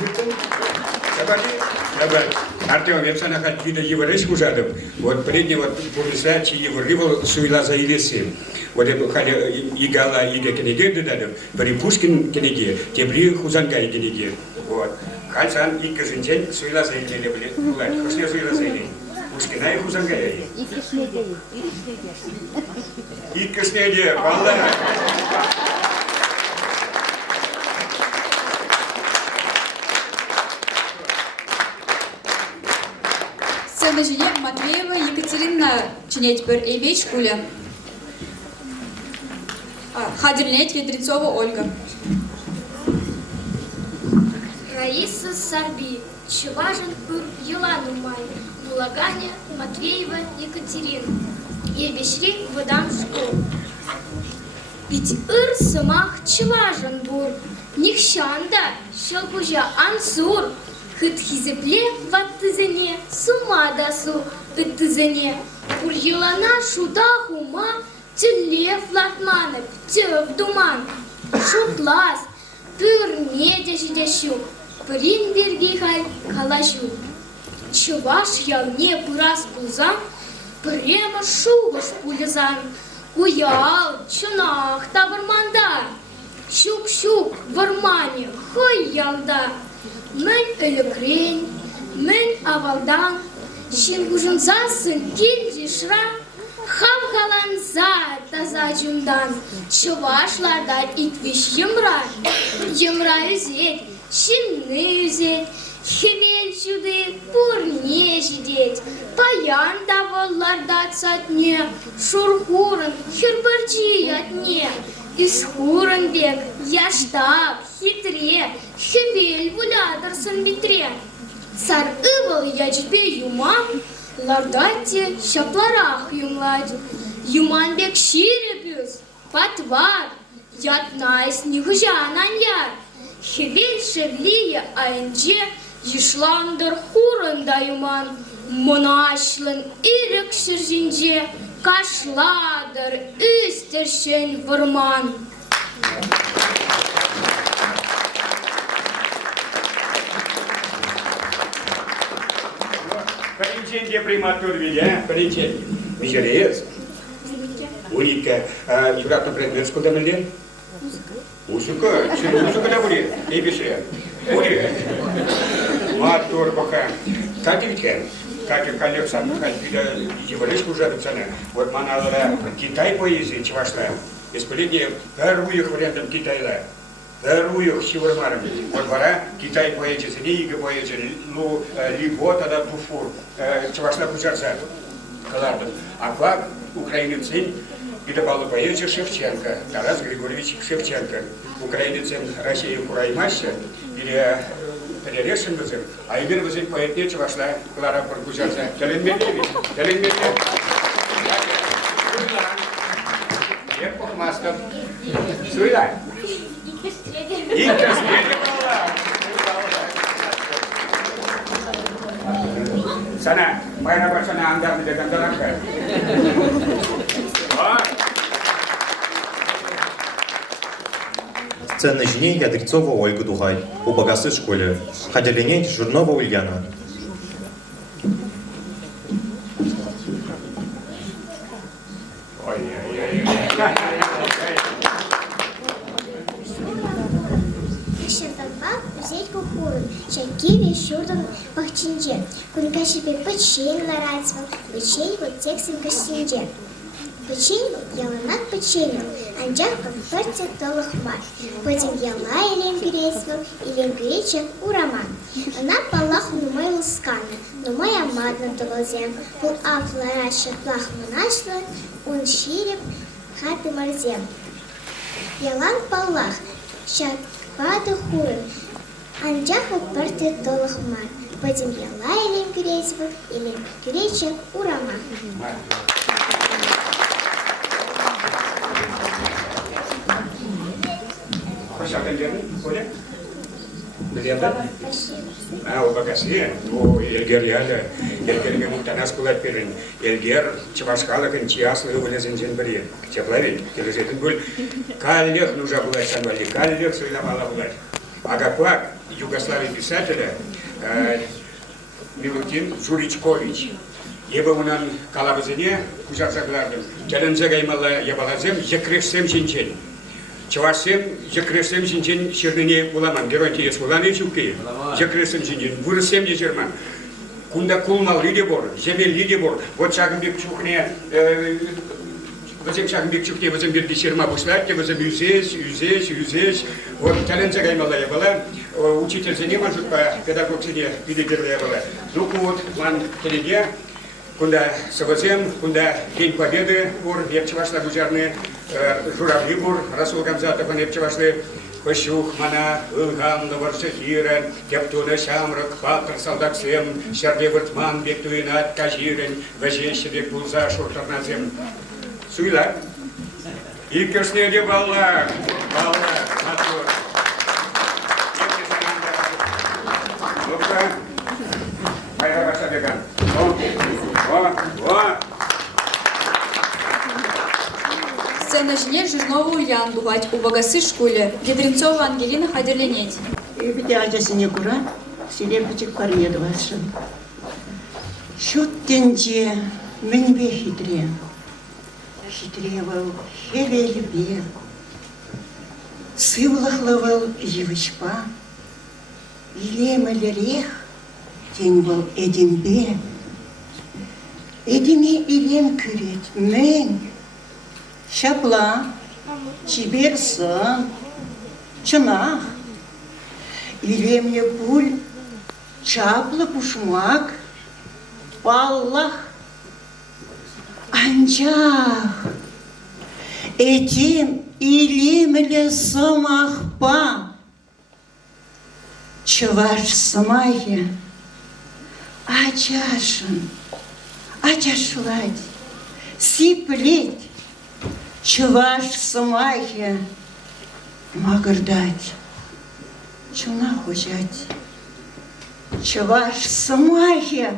Давай. Артем, я псана хоть вида еврейск ужадов. Вот предне вот полиса, чи еврейвал суила за илесим. Вот это халя игала иге кенеге дедадов. При Пушкин кенеге, тебри хузангай кенеге. Вот. Хальсан и казинчен суила за илесим были. Ладно, хошне суила за илесим. Пушкина и хузангай. И кашнеде, валла. Сцена Матвеева Екатерина чинеть бір эйбей шкуле. Хадильнет Ядрецова Ольга. Раиса Сарби, Чеважин пыр Елану май, Булаганя Матвеева Екатерина. Ебешри выдам школу. Пить ыр сымах Чеважин бур, Никшанда, шелпужа ансур. Хыт хизепле ваттызене, сумадасу тыттызене. Пульелана шуда хума, теле флатманып, тёв думан. Шутлас, пыр недешидешу, прин бергихай калашу. Чуваш явне пырас пулзан, према шугаш пулезан. Уял, чунах табырманда, щук-щук в армане, хой ялда. Мен элекрень, мен авалдан, шингужунзасын килди шра, хавгаланза таза джундан, чувашлардан итвиш емра үзет, шинны үзет, хевел чуды пурне жидеть, паян даволларда цатне, шурхурын хербарджи ятне. Исхуран бег, яштаб, хитре, хевель вулядырсын битре. Сар ывал ячбе юмам, лардатте шапларах юмладь. Юман бег ширебюз, патвар, ятнайс нихжанан яр. Хевель шевлие айнже, ешландыр хуран да юман. Монашлын ирек ширжинже, кашладыр үстершен вырман. Паринченде приматур видя, паринченде. Вижерец. Уника. Евратно предмет скуда мэлден? Музыка. Музыка да будет. И пиши. Будет. Матур баха. Как и виткен? Как и коллекция, как и еврейск уже написано. Вот манала Китай поэзии, чевашла. Исполнение первых вариантов Китайла. Первых северомаров. Вот пора Китай поэзии, Рига поэзии, ну, либо тогда буфур, чевашла пужарца. Калардов. А как украинец и добавил поэзию Шевченко, Тарас Григорьевич Шевченко. Украинец России Кураймася или перерешен бізім, а егер бізім поэтне чывашла Клара Паркузярца. Теленмелеви, теленмелеви. Ек похмастов. Суйла. И космети была. Sana, майна барсана андарны деган далака. Сцена жне Ядрецова Ольга Дугай, у Багасы школе. Хаделенень Жирнова Ульяна. Взять кукуру, чайки вещурдан пахчинже, кунка себе печень ларайцвал, печень вот текстом костинже. Печень яланак печень, анджавка в перце толохмар, потом яла или имперействал, или имперечек ураман. Она палаху нумай лускана, нумай амадна толозем, пул афлараша плах монашла, он ширев хаты марзем. Ялан палах, щак пада хурен, анджаха перце толохмар, потом яла или имперействал, или имперечек ураман. Оля? Наверное? А, у Багасы? Ну, Эльгер яля. Эльгер мухтанас кулат перин. Эльгер чавашкала кончияслы вылезензен бери. Тепловик, келезетін гуль. Каллех нужа булать санвали, каллех суйнамала булать. Агапак, югославий писателя, Милутин Журичкович. Ебі мұнан қалабызыне күзақ заглардым. Келінзі гаймала ебалазым, жекрексем жинчен. Чавашсем, жекрексем жинчен шернене буламан. Герой тиес буланы чукке. Жекрексем жинчен. Вырысем де жерман. Кунда кулмал лиде бор, земель лиде бор. Вот шагымбек чухне, возем шагымбек чухне, возем берди шерма бушлатке, возем юзеш. Вот келінзі гаймала ебала. Учитель занема жутка, педагог сене педагог ебала. Ну вот, ман телеге. Кунда Савазем, кунда День Победы, бур, Епчевашла Гузярны, Журавли бур, Расул Гамзатов, Епчевашли, Кощух, Мана, Илгам, Наваршахира, Кептуна Шамрак, Патр, Салдаксем, Шарбе Вартман, Бектуинат, Кажирен, Вазещи, Бектулза, Шуртарназем. Суйла. И Керснеде Балла, Матур. Ну-ка, Майра Вашабеган. Сцена жне Жирнова Ульян бывать у Багасы школе. Ядренцова Ангелина Хадерленеть. И бедяжа синекура, селепочек поредовавшим. Шуттенче, меньбе хитре. Хитревал, хеле-любе. Сывлахловал живочпа. Илем-элерех, теньвал эдембе. Эдиме илем күрет, мен, шапла, чиберса, чынах. Илемне пуль, чапла пушмак, паллах, анчах. Этим илемле самахпа, чваш самахе, ачашын. Ачашлать, сиплеть, чуваш самахе, магардать, чуна хужать. Чуваш самахе,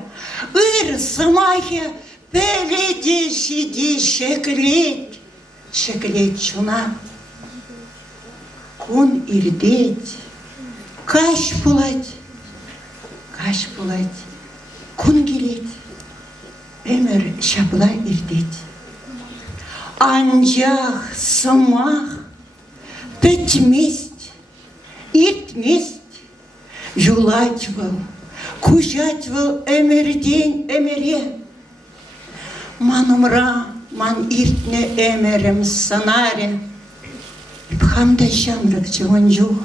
самахе, пеледи сиди, шеклеть чуна. Кун ирдеть, каш пулать, кун гелеть. Эмер шапла ирдеть. Анжах самах, петместь, иртместь, жулатьвал, кужатьвал эмер день эмере. Манумра, ман иртне эмерем санаре, пхамда шамрак чаванжух.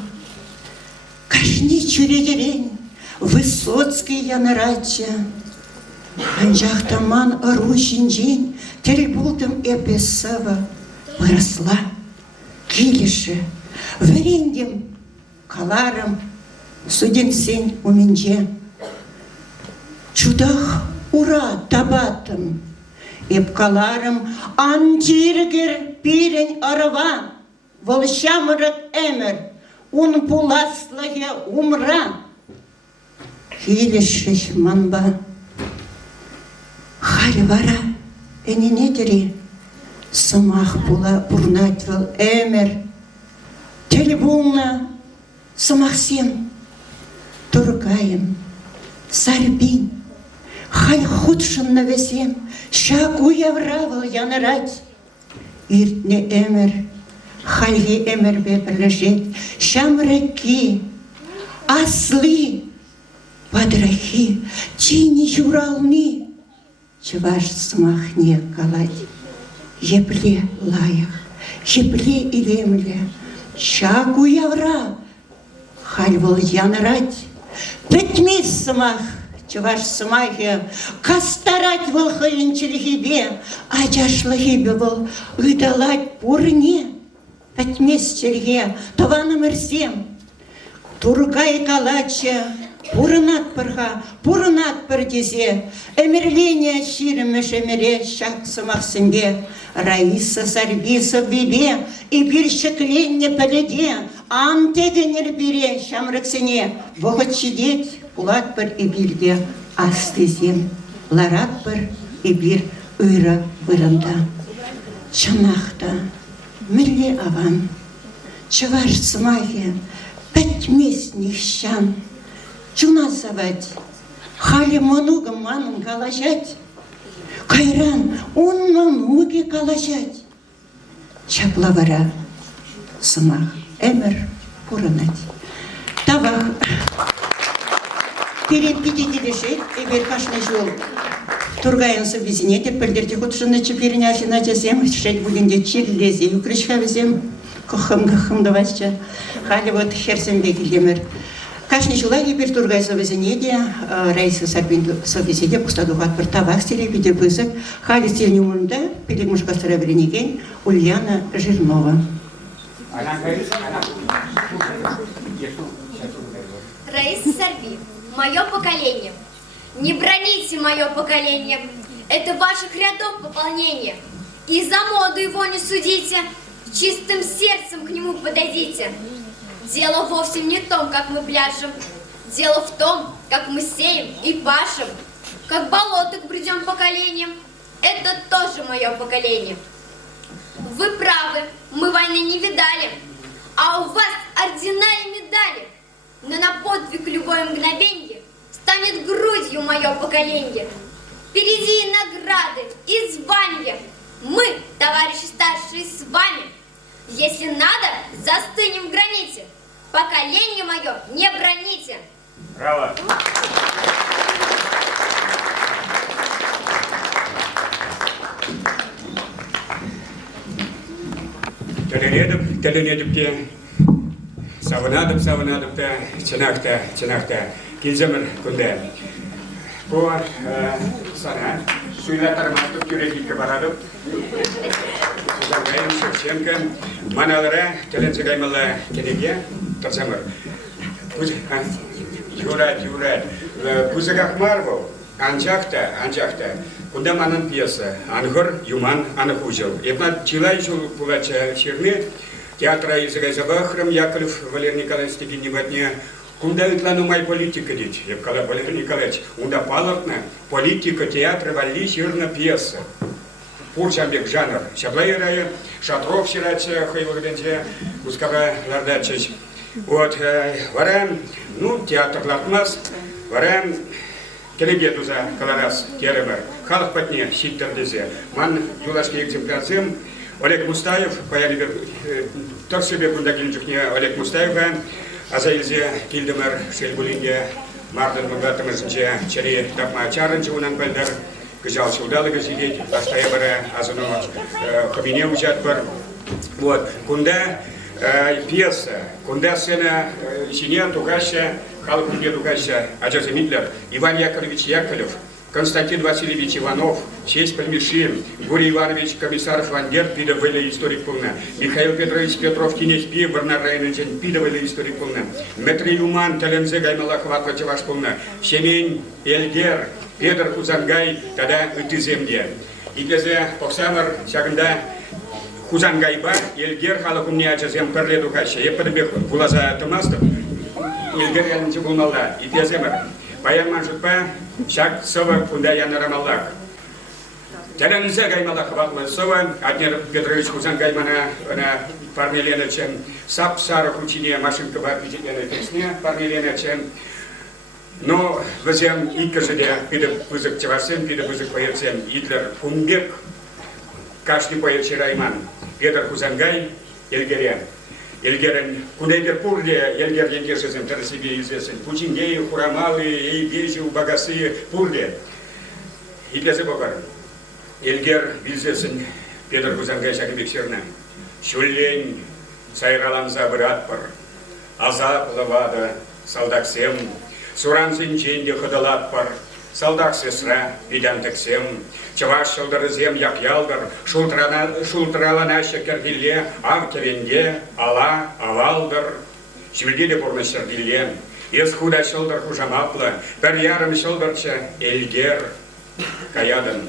Кашни чуредерень, Высоцкий янарача. Анжах таман арущин день, теребултом эпесава выросла, килише, вриндем, каларом, суден сень у минже. Чудах ура табатом, эпкаларом, антиргер пирень арава, волшамрак эмер, ун пуласлаге умра. Килише манба. Харивара, эненедери, самах була урнатвал эмер, Телебулна самахсем, Тургаем, Сарбин, Халь худшим на весем, Шагу я вравал я нарать. Иртне эмер, Хальги эмер беперлежет, Шамраки, Аслы, Подрахи, Тини юралны, Чеваш смахне калать, Ебле лаях, Ебле илемле, Шагу явра, Хальвал я нарать, Петьми смах, Чеваш смахе, Кастарать волхаин челихибе, Аджашлахибе вол, Идалать пурне, Петьми черге, Тавана мерсем, Тургай калача, Пурнат парха, пурнат пардизе, Эмерления ширемеш эмере, Шак самах сембе, Раиса сарбиса бибе, И биршекленне пеледе, Антегенер бире, Шамраксене, Вогот шидеть, Пулат пар и бирде, Астызем, Ларат пар и бир, Ыра вырында. Чанахта, Милли аван, Чеваш смахе, Петьмис нищан, Чунасавать, Хали много манам калашать, Кайран, он мануги калашать. Чаплавара, Самах, Эмер, Пуранать. Тавах, перепитите лишит, и верхашный жол. Тургаен соввезенете, пальдерте худшины чепирня, афинача зем, шесть будинде чиллези, и укричха везем, кохам давача, Хали вот херсенбек лемер. Кашни жила гибер Тургай соввезенете, Рейса сарбин соввезенете, пустадуват портавах стиле, виде вызов, Хали стиль немунда, пилигмушка старовренеген, Ульяна Жирнова. Раиса Сарби, мое поколение. Не броните мое поколение, это ваших рядов пополнение. И за моду его не судите, чистым сердцем к нему подойдите. Дело вовсе не в том, как мы пляшем, дело в том, как мы сеем и пашем. Как болото бредем поколением, это тоже мое поколение. Вы правы, мы войны не видали, а у вас ордена и медали. Но на подвиг любое мгновенье станет грудью мое поколение. Впереди и награды, и звания. Мы, товарищи старшие, с вами. Если надо, застынем в граните. Поколение мое не броните. Браво! Теленедіпте, савынадып-савынадып-та, чынақта, келземір күнде. Бұл сана, суйлатармастып жүрекетке барадып, Сузанғайын Шевченко, маналара, теленсе қаймалы кенеге, тұрсамыр. Юрат, Кузы қақмар бұл, анчақта, куда манан пьеса, ангор, юман, анахужил. Епна чилай жил пулача черны, театра языка забахрам, Яковлев Валерий Николаевич Стегин неватне, куда ветлану май политика дичь, Епкала Валерий Николаевич, уда палатна, политика театра вали черна пьеса. Пурчамбек жанр, Шаблайрая, Шатров Ширача, Хайвагденте, Ускава Лардачич. Вот, варам, театр латмас, варам, Телегедуза, Каларас, Керева, Халах Патне, Ситтердезе, Ман, Юлашки экземплярцем, Олег Мустаев, Паялибер, Торсебе Бундагинчукне, Олег Мустаев, Азаилзе, Кильдемер, Шельбулинге, Марден Мугатамазже, Чари, Тапма Чаранча, Унан Бальдар, Гажал Шудалага сидеть, Лаштаебара, Азанова, Хабине Ужатбар. Вот, кунда пьеса, кунда сцена Синьян Тугаща, Халк Тугаща, Аджаза Митлер, Иван Яковлевич Яковлев, Константин Васильевич Иванов, Честь Пальмишин, Гурий Иванович Комиссаров Вандер, пидовый историк полна, Михаил Петрович Петров, Кинечпи, Барнар Райнович, пидовый историк полна, Метрий Юман, Талензе Гаймалахват, Ватеваш полна, Семень Эльгер, Петр Кузангай, тогда ты земле. И где Поксамар, Чаганда, Кузангайба, Эльгер, Халакумни Аджазем, Перледу Каща, я подбег Булаза Томастов, Эльгер я не Булмалда, и Пяземер. Баян Манжутпа, Шак Сова, куда я нарамаллак. Телензе гаймала хватла сова, Аднер Петрович Хузан гаймана Пармеленовичем, сап сарах учине машинка бар виделенной песне Пармеленовичем. Но возем и каждый пидет вызык чевасем, пидет вызык поэцем Итлер Кумбек, каждый поэт Райман, Петр Хузангай, Эльгерен. Эльгерен Кунейгер Пурле, Эльгер Янгешезем, тогда себе известен. Пучингеи, Хурамалы, Эйбежи, Багасы, Пурле. И для забогар. Эльгер известен, Петр Хузангай, Шакибек Серна. Шулень, Сайралан Забратпар, Азап Лавада, Салдаксем, Суран Синченде Ходалатпар, Салдак Сесра, Видянтексем, Чаваш Шалдарызем Як Ялдар, Шултраланаша Кергилле, Авкеренде, Ала, Авалдар, Шведиде Бурна Шергилле, Исхуда Шалдар Хужамапла, Перьярам Шалдарча, Эльгер, Каядан,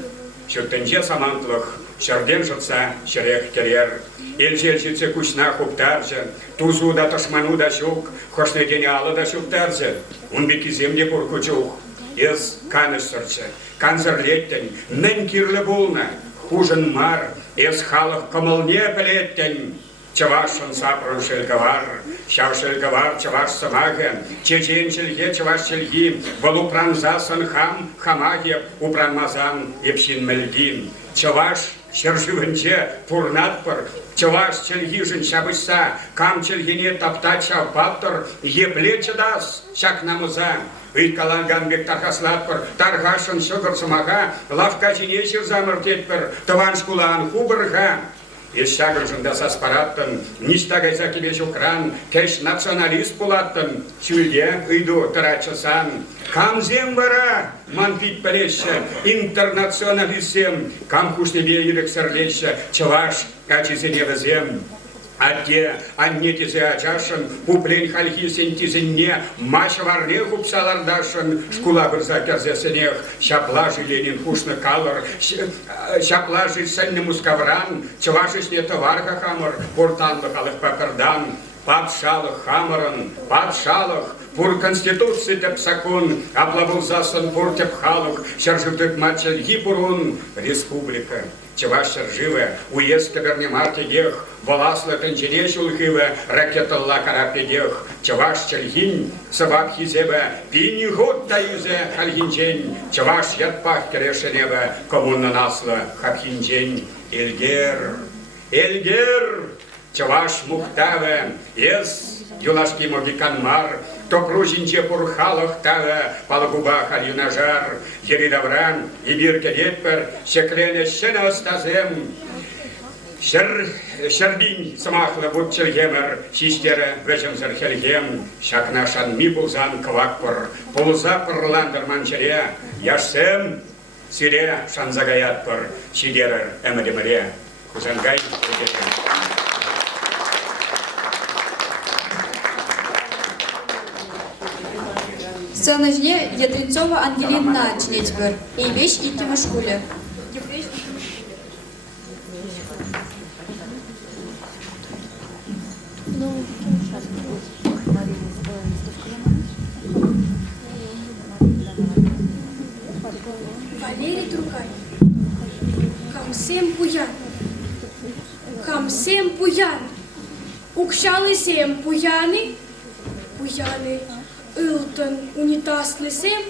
Шуртенже Самантлах, Шарден Жутса, Шерех Керер, Эльжельчице Кучна Хуптаржа, Тузу да Ташману да Шук, Хошне Гениала да Шуптаржа, Унбеки Земде Пуркучух, Из Канестерча, Канзерлеттен, Ненкирле Булна, Хужен Мар, Из Халах Камалне Пелеттен, Чавашан Сапран Шельгавар, Шав Шельгавар, Чаваш Самаге, Чечен Шельге, Чаваш Шельги, Валупран Засан Хам, Хамаге, Упран Мазан, Епшин Мельгин, Чаваш Шерживенче, Пурнатпар, Чаваш Чельгижин Шабыса, Кам Чельгине Тапта Чавпаттар, Еплече Дас, Шакнамуза, Каланганбек Тархаслатпар, Тархашан Шогар Самага, Лавка Чинечев Замартетпер, Таван Шкулан Хубарга, Ешагржан да Саспараттан, Ништагай Закибеч Укран, Кеш националист Пулаттан, Чулье Иду Тарачасан, Камзем Вара, Манпит Полеща, Интернационалистем, Камхушнебе Юрек Серлеща, Чаваш, Качизеневазем. Адде, аннетизе ачашын, пуплен хальхи сентизенне, маша варне хупсалардашын, шкула бірза керзесенех, шаплажи Ленин хушны калыр, шаплажи сәнні мускавран, чывашышне товарга хамыр, портанлы халық пақырдан, патшалық хамырын, патшалық, пур конституции теп сакун, аплабылзасын пур теп халық, шаржывдык мачельги пурун, республика. Чаваш Шарживе, уезд Кавернемартедех, Воласла Танчеречулхиве, Ракеталла Карапедех, Чаваш Чальгин, Сабаб Хизебе, Пини год таюзе Хальгинчень, Чаваш Ятпах Керешеневе, Коммуна Насла Хабхинчень, Эльгер, Эльгер, Чаваш Мухтаве, Ес, Юлашки Могиканмар, Топружинче Пурхалах Таве, Палагуба Хальюнажар, Еридавран, Ибиркедетпер, Шеклене Шенастазем, Шербин Самахла Бутчельгемер, Шистере Вежемзер Хельгем, Шакнашан Мипулзан Квакпор, Пулзапор Ландер Манчере, Яшсем, Сире Шанзагаятпор, Чидерер Эмадемаре, Кузангай, Сценажне Ядринцова Ангелина Чнетьбер и вещь и Тимошкуля. Валерий Другай. Камсем Пуян. Укшалы сем Пуяны. Пуяны. Илтон унитаз лисем,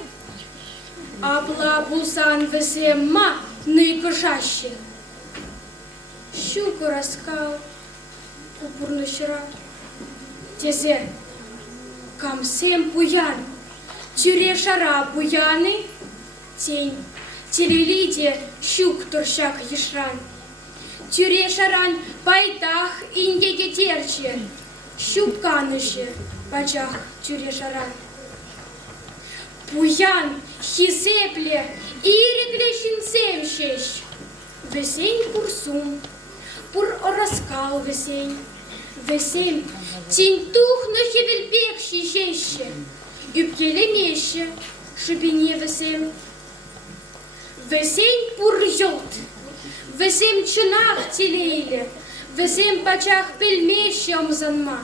абла булсан весем ма найкошаще. Щуку раскал, упорно щера, тезе, камсем Пуян, тюре шара Пуяны, тень, телелиде щук торщак ешран, тюре шаран пайтах индеге терче, щук кануще, пачах тюре шаран. Пуян хизепле иреглешин семшеш. Весень пурсум, пур раскал весень. Весень тинтух на хевельбек шишеще. Юбкеле меще, шибине весень. Весень пур йот. Весень чунах телейле. Весень пачах пельмеще омзанма.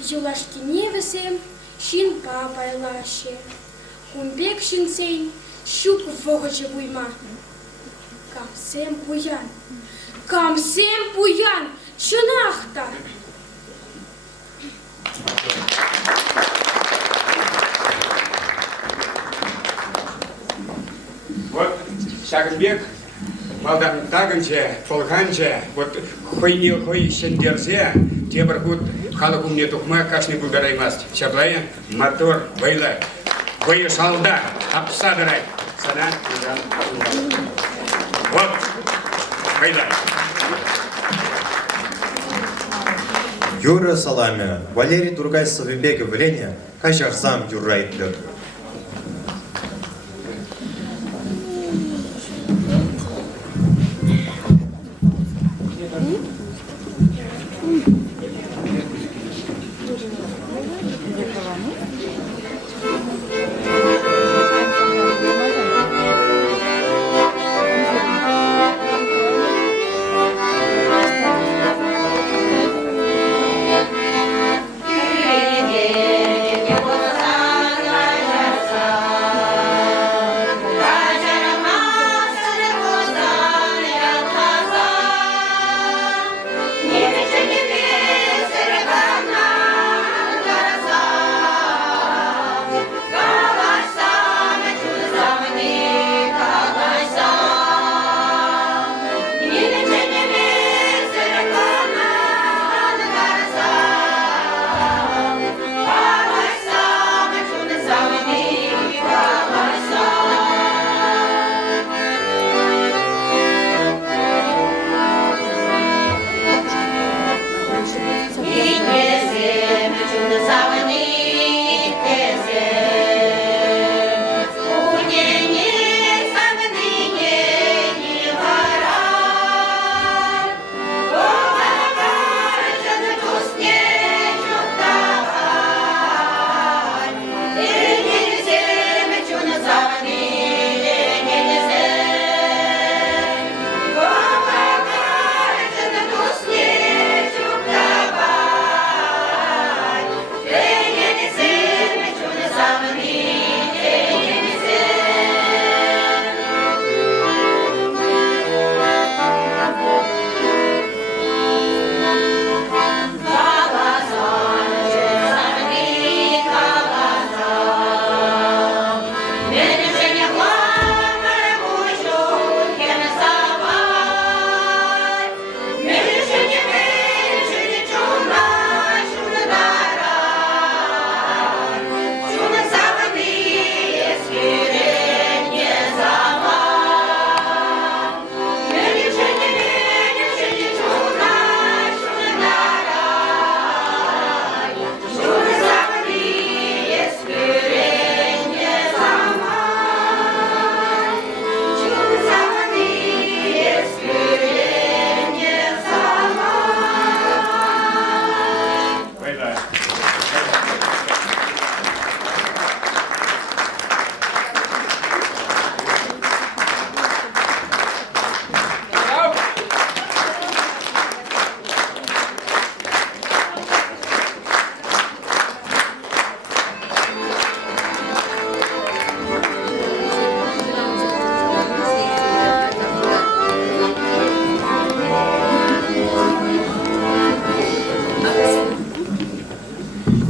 Юлашки не весем, щин папай лаще. Кумбек щинцень, щук в вогоче буйма. Сем пуян. Кам сем пуян. Чынақта. Вот Шагынбек малдан тагынче, полганче, вот хой сендерзе, тебір хут халық умне тухма кашни булгараймаст. Шаблая мотор вайла. Вайы шалда, апсадырай. Сана, вот, вайла. Юра саламе, Валерий Тургай Савибеге влене, кашах сам юрайтлер.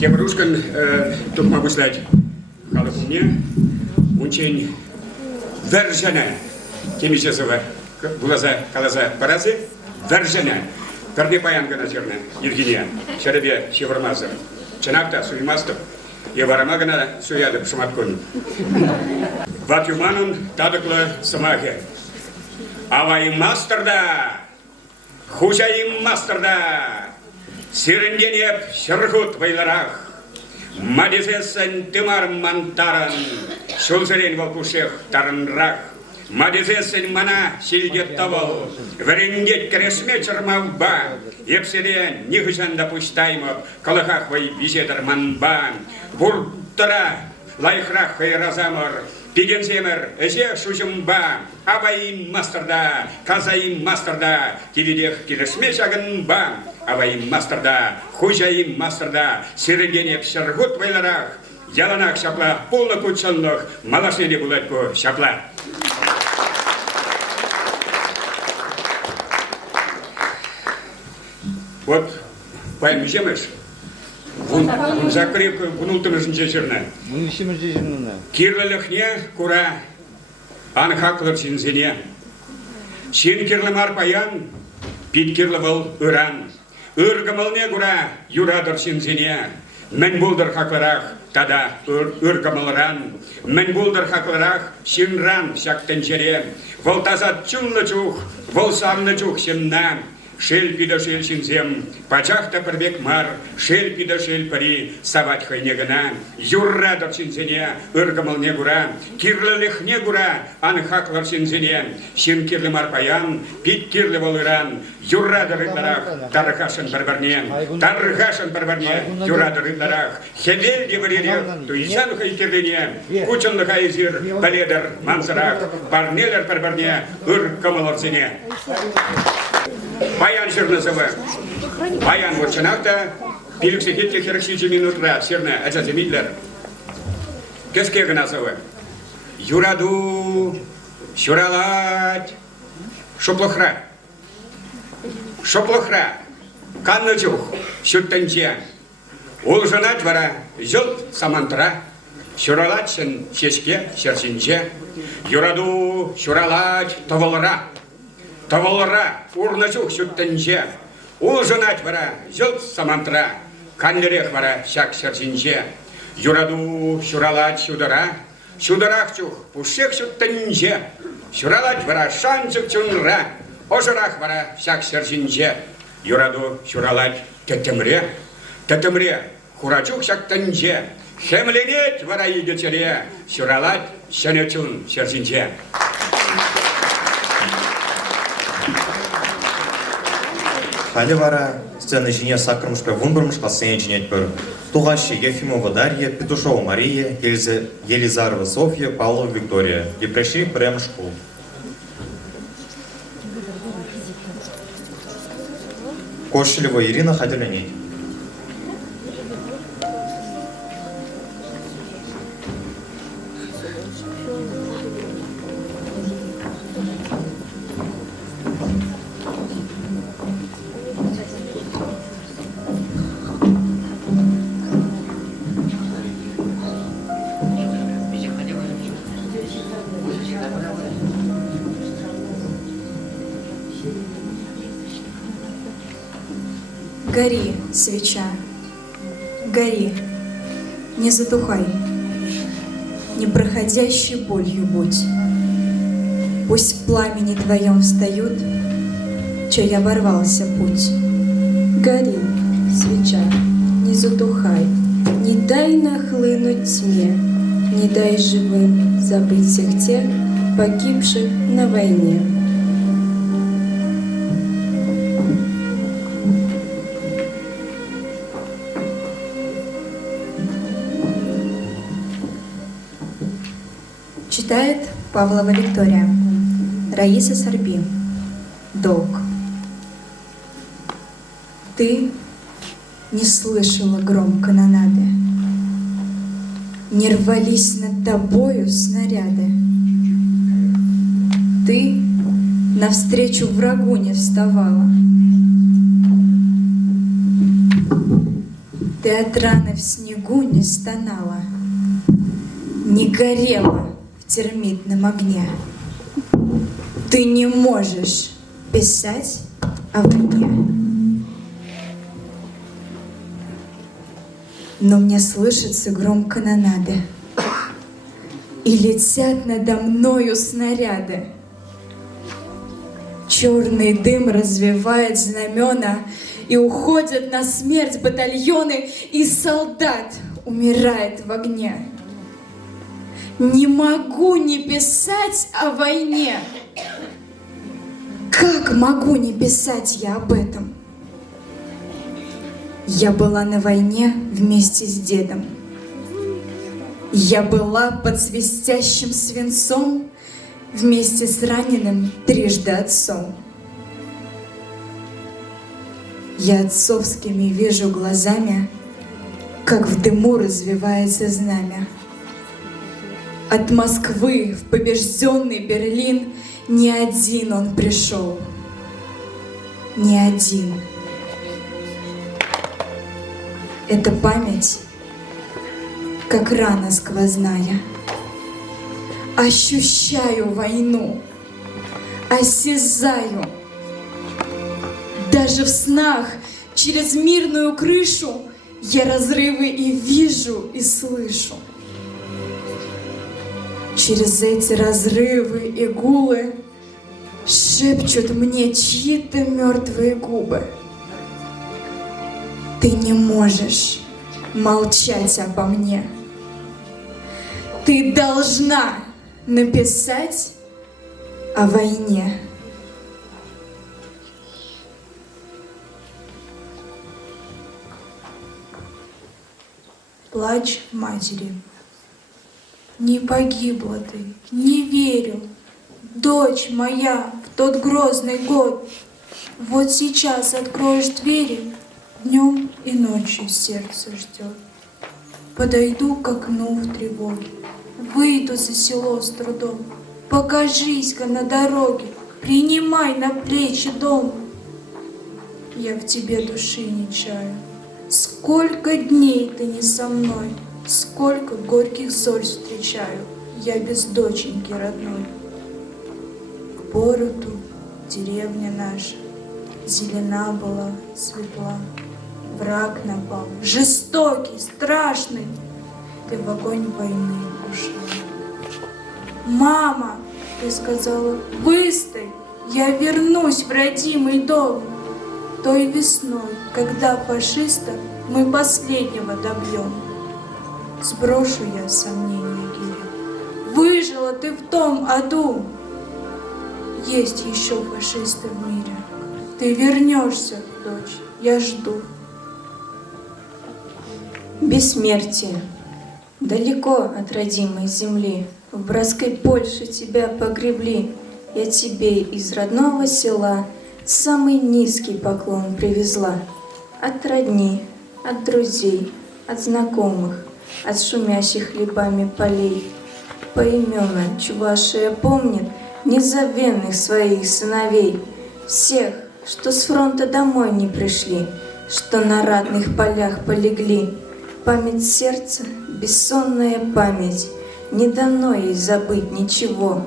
Темрушкан тут могу сказать, халық умне, унчень вержене, темичесова, глаза, колоза, парази, вержене, перде паянка начерна, Евгения, шарабе, шевармазар, чанакта, суймастов, и варамагана, суядып, шуматкон. Ватюманун, тадыкла, самаке. Авай мастерда, хужаим мастерда, Сиренденеп шырхут вайларах, Мадизесен тымар мантаран, Шулзерен валкушех таранрах, Мадизесен мана сильдет тавал, Верендет кresме чармалба, Епседе нихышан допустаймов, Калахах вай визетар манбан, Буртара лайхрах хайразамар, Пигенземер, эше шужымба, Абайын мастерда, Казайын мастерда, Кивидех кresме шагынба, Авайым мастерда, хужаим мастерда, сиренденеп шыргут вайларах, яланах шапла, полна кучанлых, малашнеде булатку шапла. Вот поймешь, вон закреп внутренне жирна. Кирлелехне кура, анхаклар синзене. Сен кирлемар паян, пит кирлевал уран. Үргамалне кура, юрадыр синзене. Мен булдыр хакларах, тада үргамалран. Мен булдыр хакларах, синран сяктен жере. Волтазат чунлы чух, волсамны чух синна. Шель пида шель синзем, пачахта пербек мар, шель пида шель пари, савать хайнегана, юррадор синзене, үргамалне гура, кирлелех не гура, анхаклар синзене, син кирле мар паян, пит кирле волыран, юррадор идларах, тархашен барбарне, юррадор идларах, хевель деварире, туйсан хай кирлене, кучен хайзир, баледер, мансарах, барнелер барбарне, үргамаларсене. Баян жирнызывы. Баян вот чынақта, пиліксе кетке керексичі минутра, серна, әжазы миллер. Кеске гынасывы. Юраду, шуралать, шоплохра. Шоплохра, канны чух, шуттанче. Ол жынат вара, жылт самантра, шуралать сен шешке, шерсинче. Юраду, шуралать, тавалра. Тавалра, урначух шуттанче, ул жонать вара, жылт самантра, канлерех вара, шак шарсинче, юраду шуралать шудара, шударах чух, пушек шуттанче, шуралать вара, шанчук чунра, ожарах вара, шак шарсинче, юраду шуралать тетемре, хурачух шактанче, хемленет вара идетере, шуралать шанечун шарсинче. Халі вара, сцены жіне сакрымышпе вунбырмышқа сен жінет бір. Туғашы Ефимова Дарья, Петушова Мария, Елизарова Софья, Павлова Виктория. И пришли прямо в школу. Кошелева Ирина Хадиленей. Гори, свеча, гори, не затухай, непроходящей болью будь. Пусть в пламени твоем встают, чей оборвался путь. Гори, свеча, не затухай, не дай нахлынуть тьме, не дай живым забыть всех тех, погибших на войне. Читает Павлова Виктория. Раиса Сарби. Долг. Ты не слышала гром канонады, не рвались над тобою снаряды. Ты навстречу врагу не вставала. Ты от раны в снегу не стонала, не горела в термитном огне. Ты не можешь писать о войне. Но мне слышится гром канонады, и летят надо мною снаряды. Черный дым развивает знамена, и уходят на смерть батальоны, и солдат умирает в огне. Не могу не писать о войне. Как могу не писать я об этом? Я была на войне вместе с дедом. Я была под свистящим свинцом вместе с раненым трижды отцом. Я отцовскими вижу глазами, как в дыму развивается знамя. От Москвы в побежденный Берлин не один он пришел, не один. Эта память, как рана сквозная. Ощущаю войну, осязаю. Даже в снах через мирную крышу я разрывы и вижу, и слышу. Через эти разрывы и гулы шепчут мне чьи-то мертвые губы. Ты не можешь молчать обо мне. Ты должна написать о войне. Плач матери. Не погибла ты, не верю, дочь моя, в тот грозный год. Вот сейчас откроешь двери, днем и ночью сердце ждет. Подойду к окну в тревоге, выйду за село с трудом. Покажись-ка на дороге, принимай на плечи дом. Я в тебе души не чаю. Сколько дней ты не со мной, сколько горьких зорь встречаю я без доченьки родной. В пору ту деревня наша зелена была, светла. Враг напал, жестокий, страшный. Ты в огонь войны ушла. Мама, ты сказала, выстой, я вернусь в родимый дом. Той весной, когда фашиста мы последнего добьем. Сброшу я сомнения гиря. Выжила ты в том аду. Есть еще фашисты в мире. Ты вернешься, дочь, я жду. Бессмертие. Далеко от родимой земли, в братской Польше тебя погребли. Я тебе из родного села самый низкий поклон привезла. От родни, от друзей, от знакомых, от шумящих хлебами полей. Поименно Чувашия помнит незабвенных своих сыновей, всех, что с фронта домой не пришли, что на ратных полях полегли. Память сердца, бессонная память, не дано ей забыть ничего.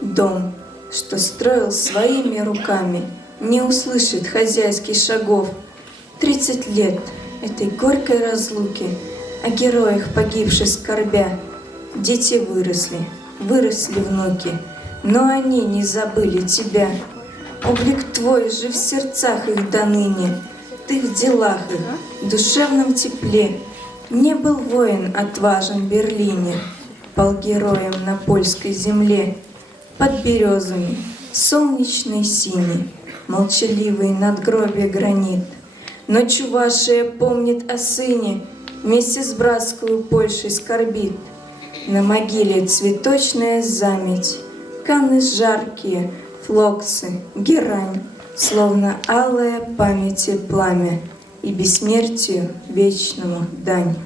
Дом, что строил своими руками, не услышит хозяйских шагов. 30 лет этой горькой разлуки, о героях погибших скорбя. Дети выросли, выросли внуки, но они не забыли тебя. Облик твой же в сердцах их доныне, ты в делах их, в душевном тепле. Не был воин отважен в Берлине, пал героем на польской земле. Под березами солнечный синий, молчаливый надгробие гранит. Но Чувашия помнит о сыне, вместе с братскую Польшей скорбит. На могиле цветочная заметь, каны жаркие, флоксы, герань, словно алая памяти пламя и бессмертию вечному дань.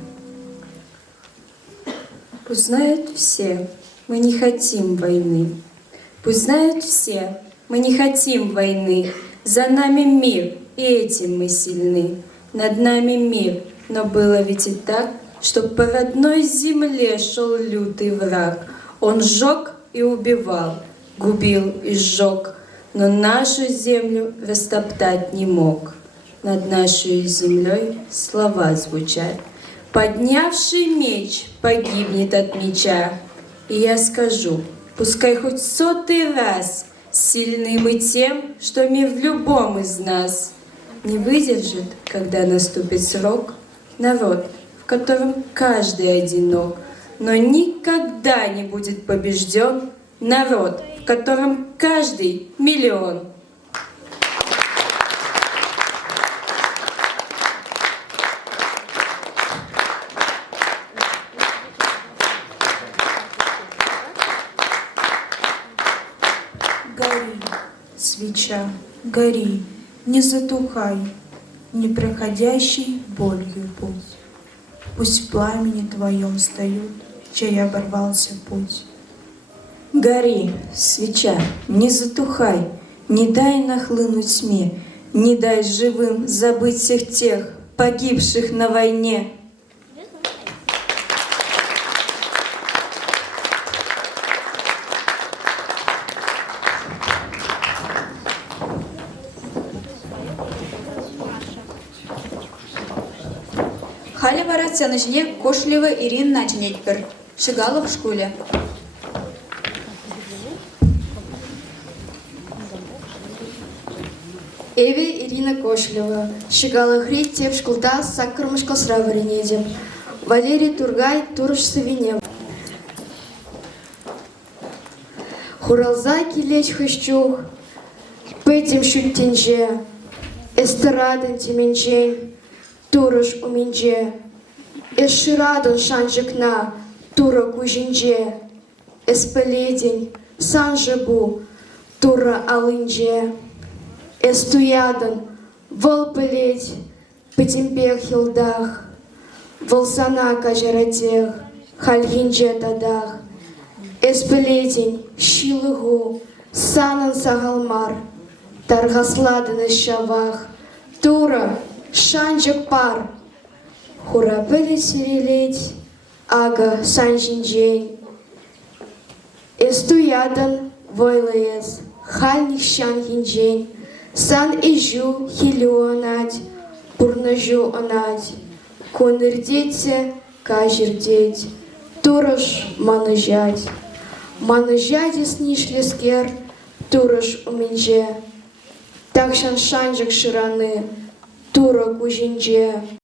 Пусть знают все, мы не хотим войны. Пусть знают все, мы не хотим войны. За нами мир, и этим мы сильны. Над нами мир, но было ведь и так, что по родной земле шел лютый враг. Он сжег и убивал, губил и сжег, но нашу землю растоптать не мог. Над нашей землей слова звучат: поднявший меч погибнет от меча. И я скажу, пускай хоть 100-й раз, сильны мы тем, что мир в любом из нас не выдержит, когда наступит срок. Народ, в котором каждый одинок, но никогда не будет побежден. Народ, в котором каждый миллион. Гори, свеча, гори, не затухай, непроходящий болью путь. Пусть в пламени твоем встают, чей оборвался путь. Гори, свеча, не затухай, не дай нахлынуть тьме, не дай живым забыть всех тех, погибших на войне. Халі вара сценажне Кошлева Ирина начинетпер. Шигала в школе. Эви Ирина Кошлева. Шигала хрить теп шкулта саккырмыш косра варенедем. Валерий Тургай турыш савине. Хуралза килеч хыщух. Пэтим щуттенже. Эстарадын теменчень. Турыш уминже. Эширадын шанжыкна. Тура кужинже. Эспеледень. Санжебу. Тура алынже. Эстуядан, вол пылеть, пытимпех хилдах, волсана кажаратех, хальгинже тадах, эспылетень, щилыгу, санан сагалмар, таргасладын шавах, тура, шанжик пар, хура пылеть сирелеть, ага санжинжень, эстуядан, войлаес, хальних щангинжень, сан ижу хилю онать, пурнажу онать, конырдете, кажердеть, тураш манажать. Манажать снишлескер, тураш уминже, такшан шанжик шираны, тура кужинже.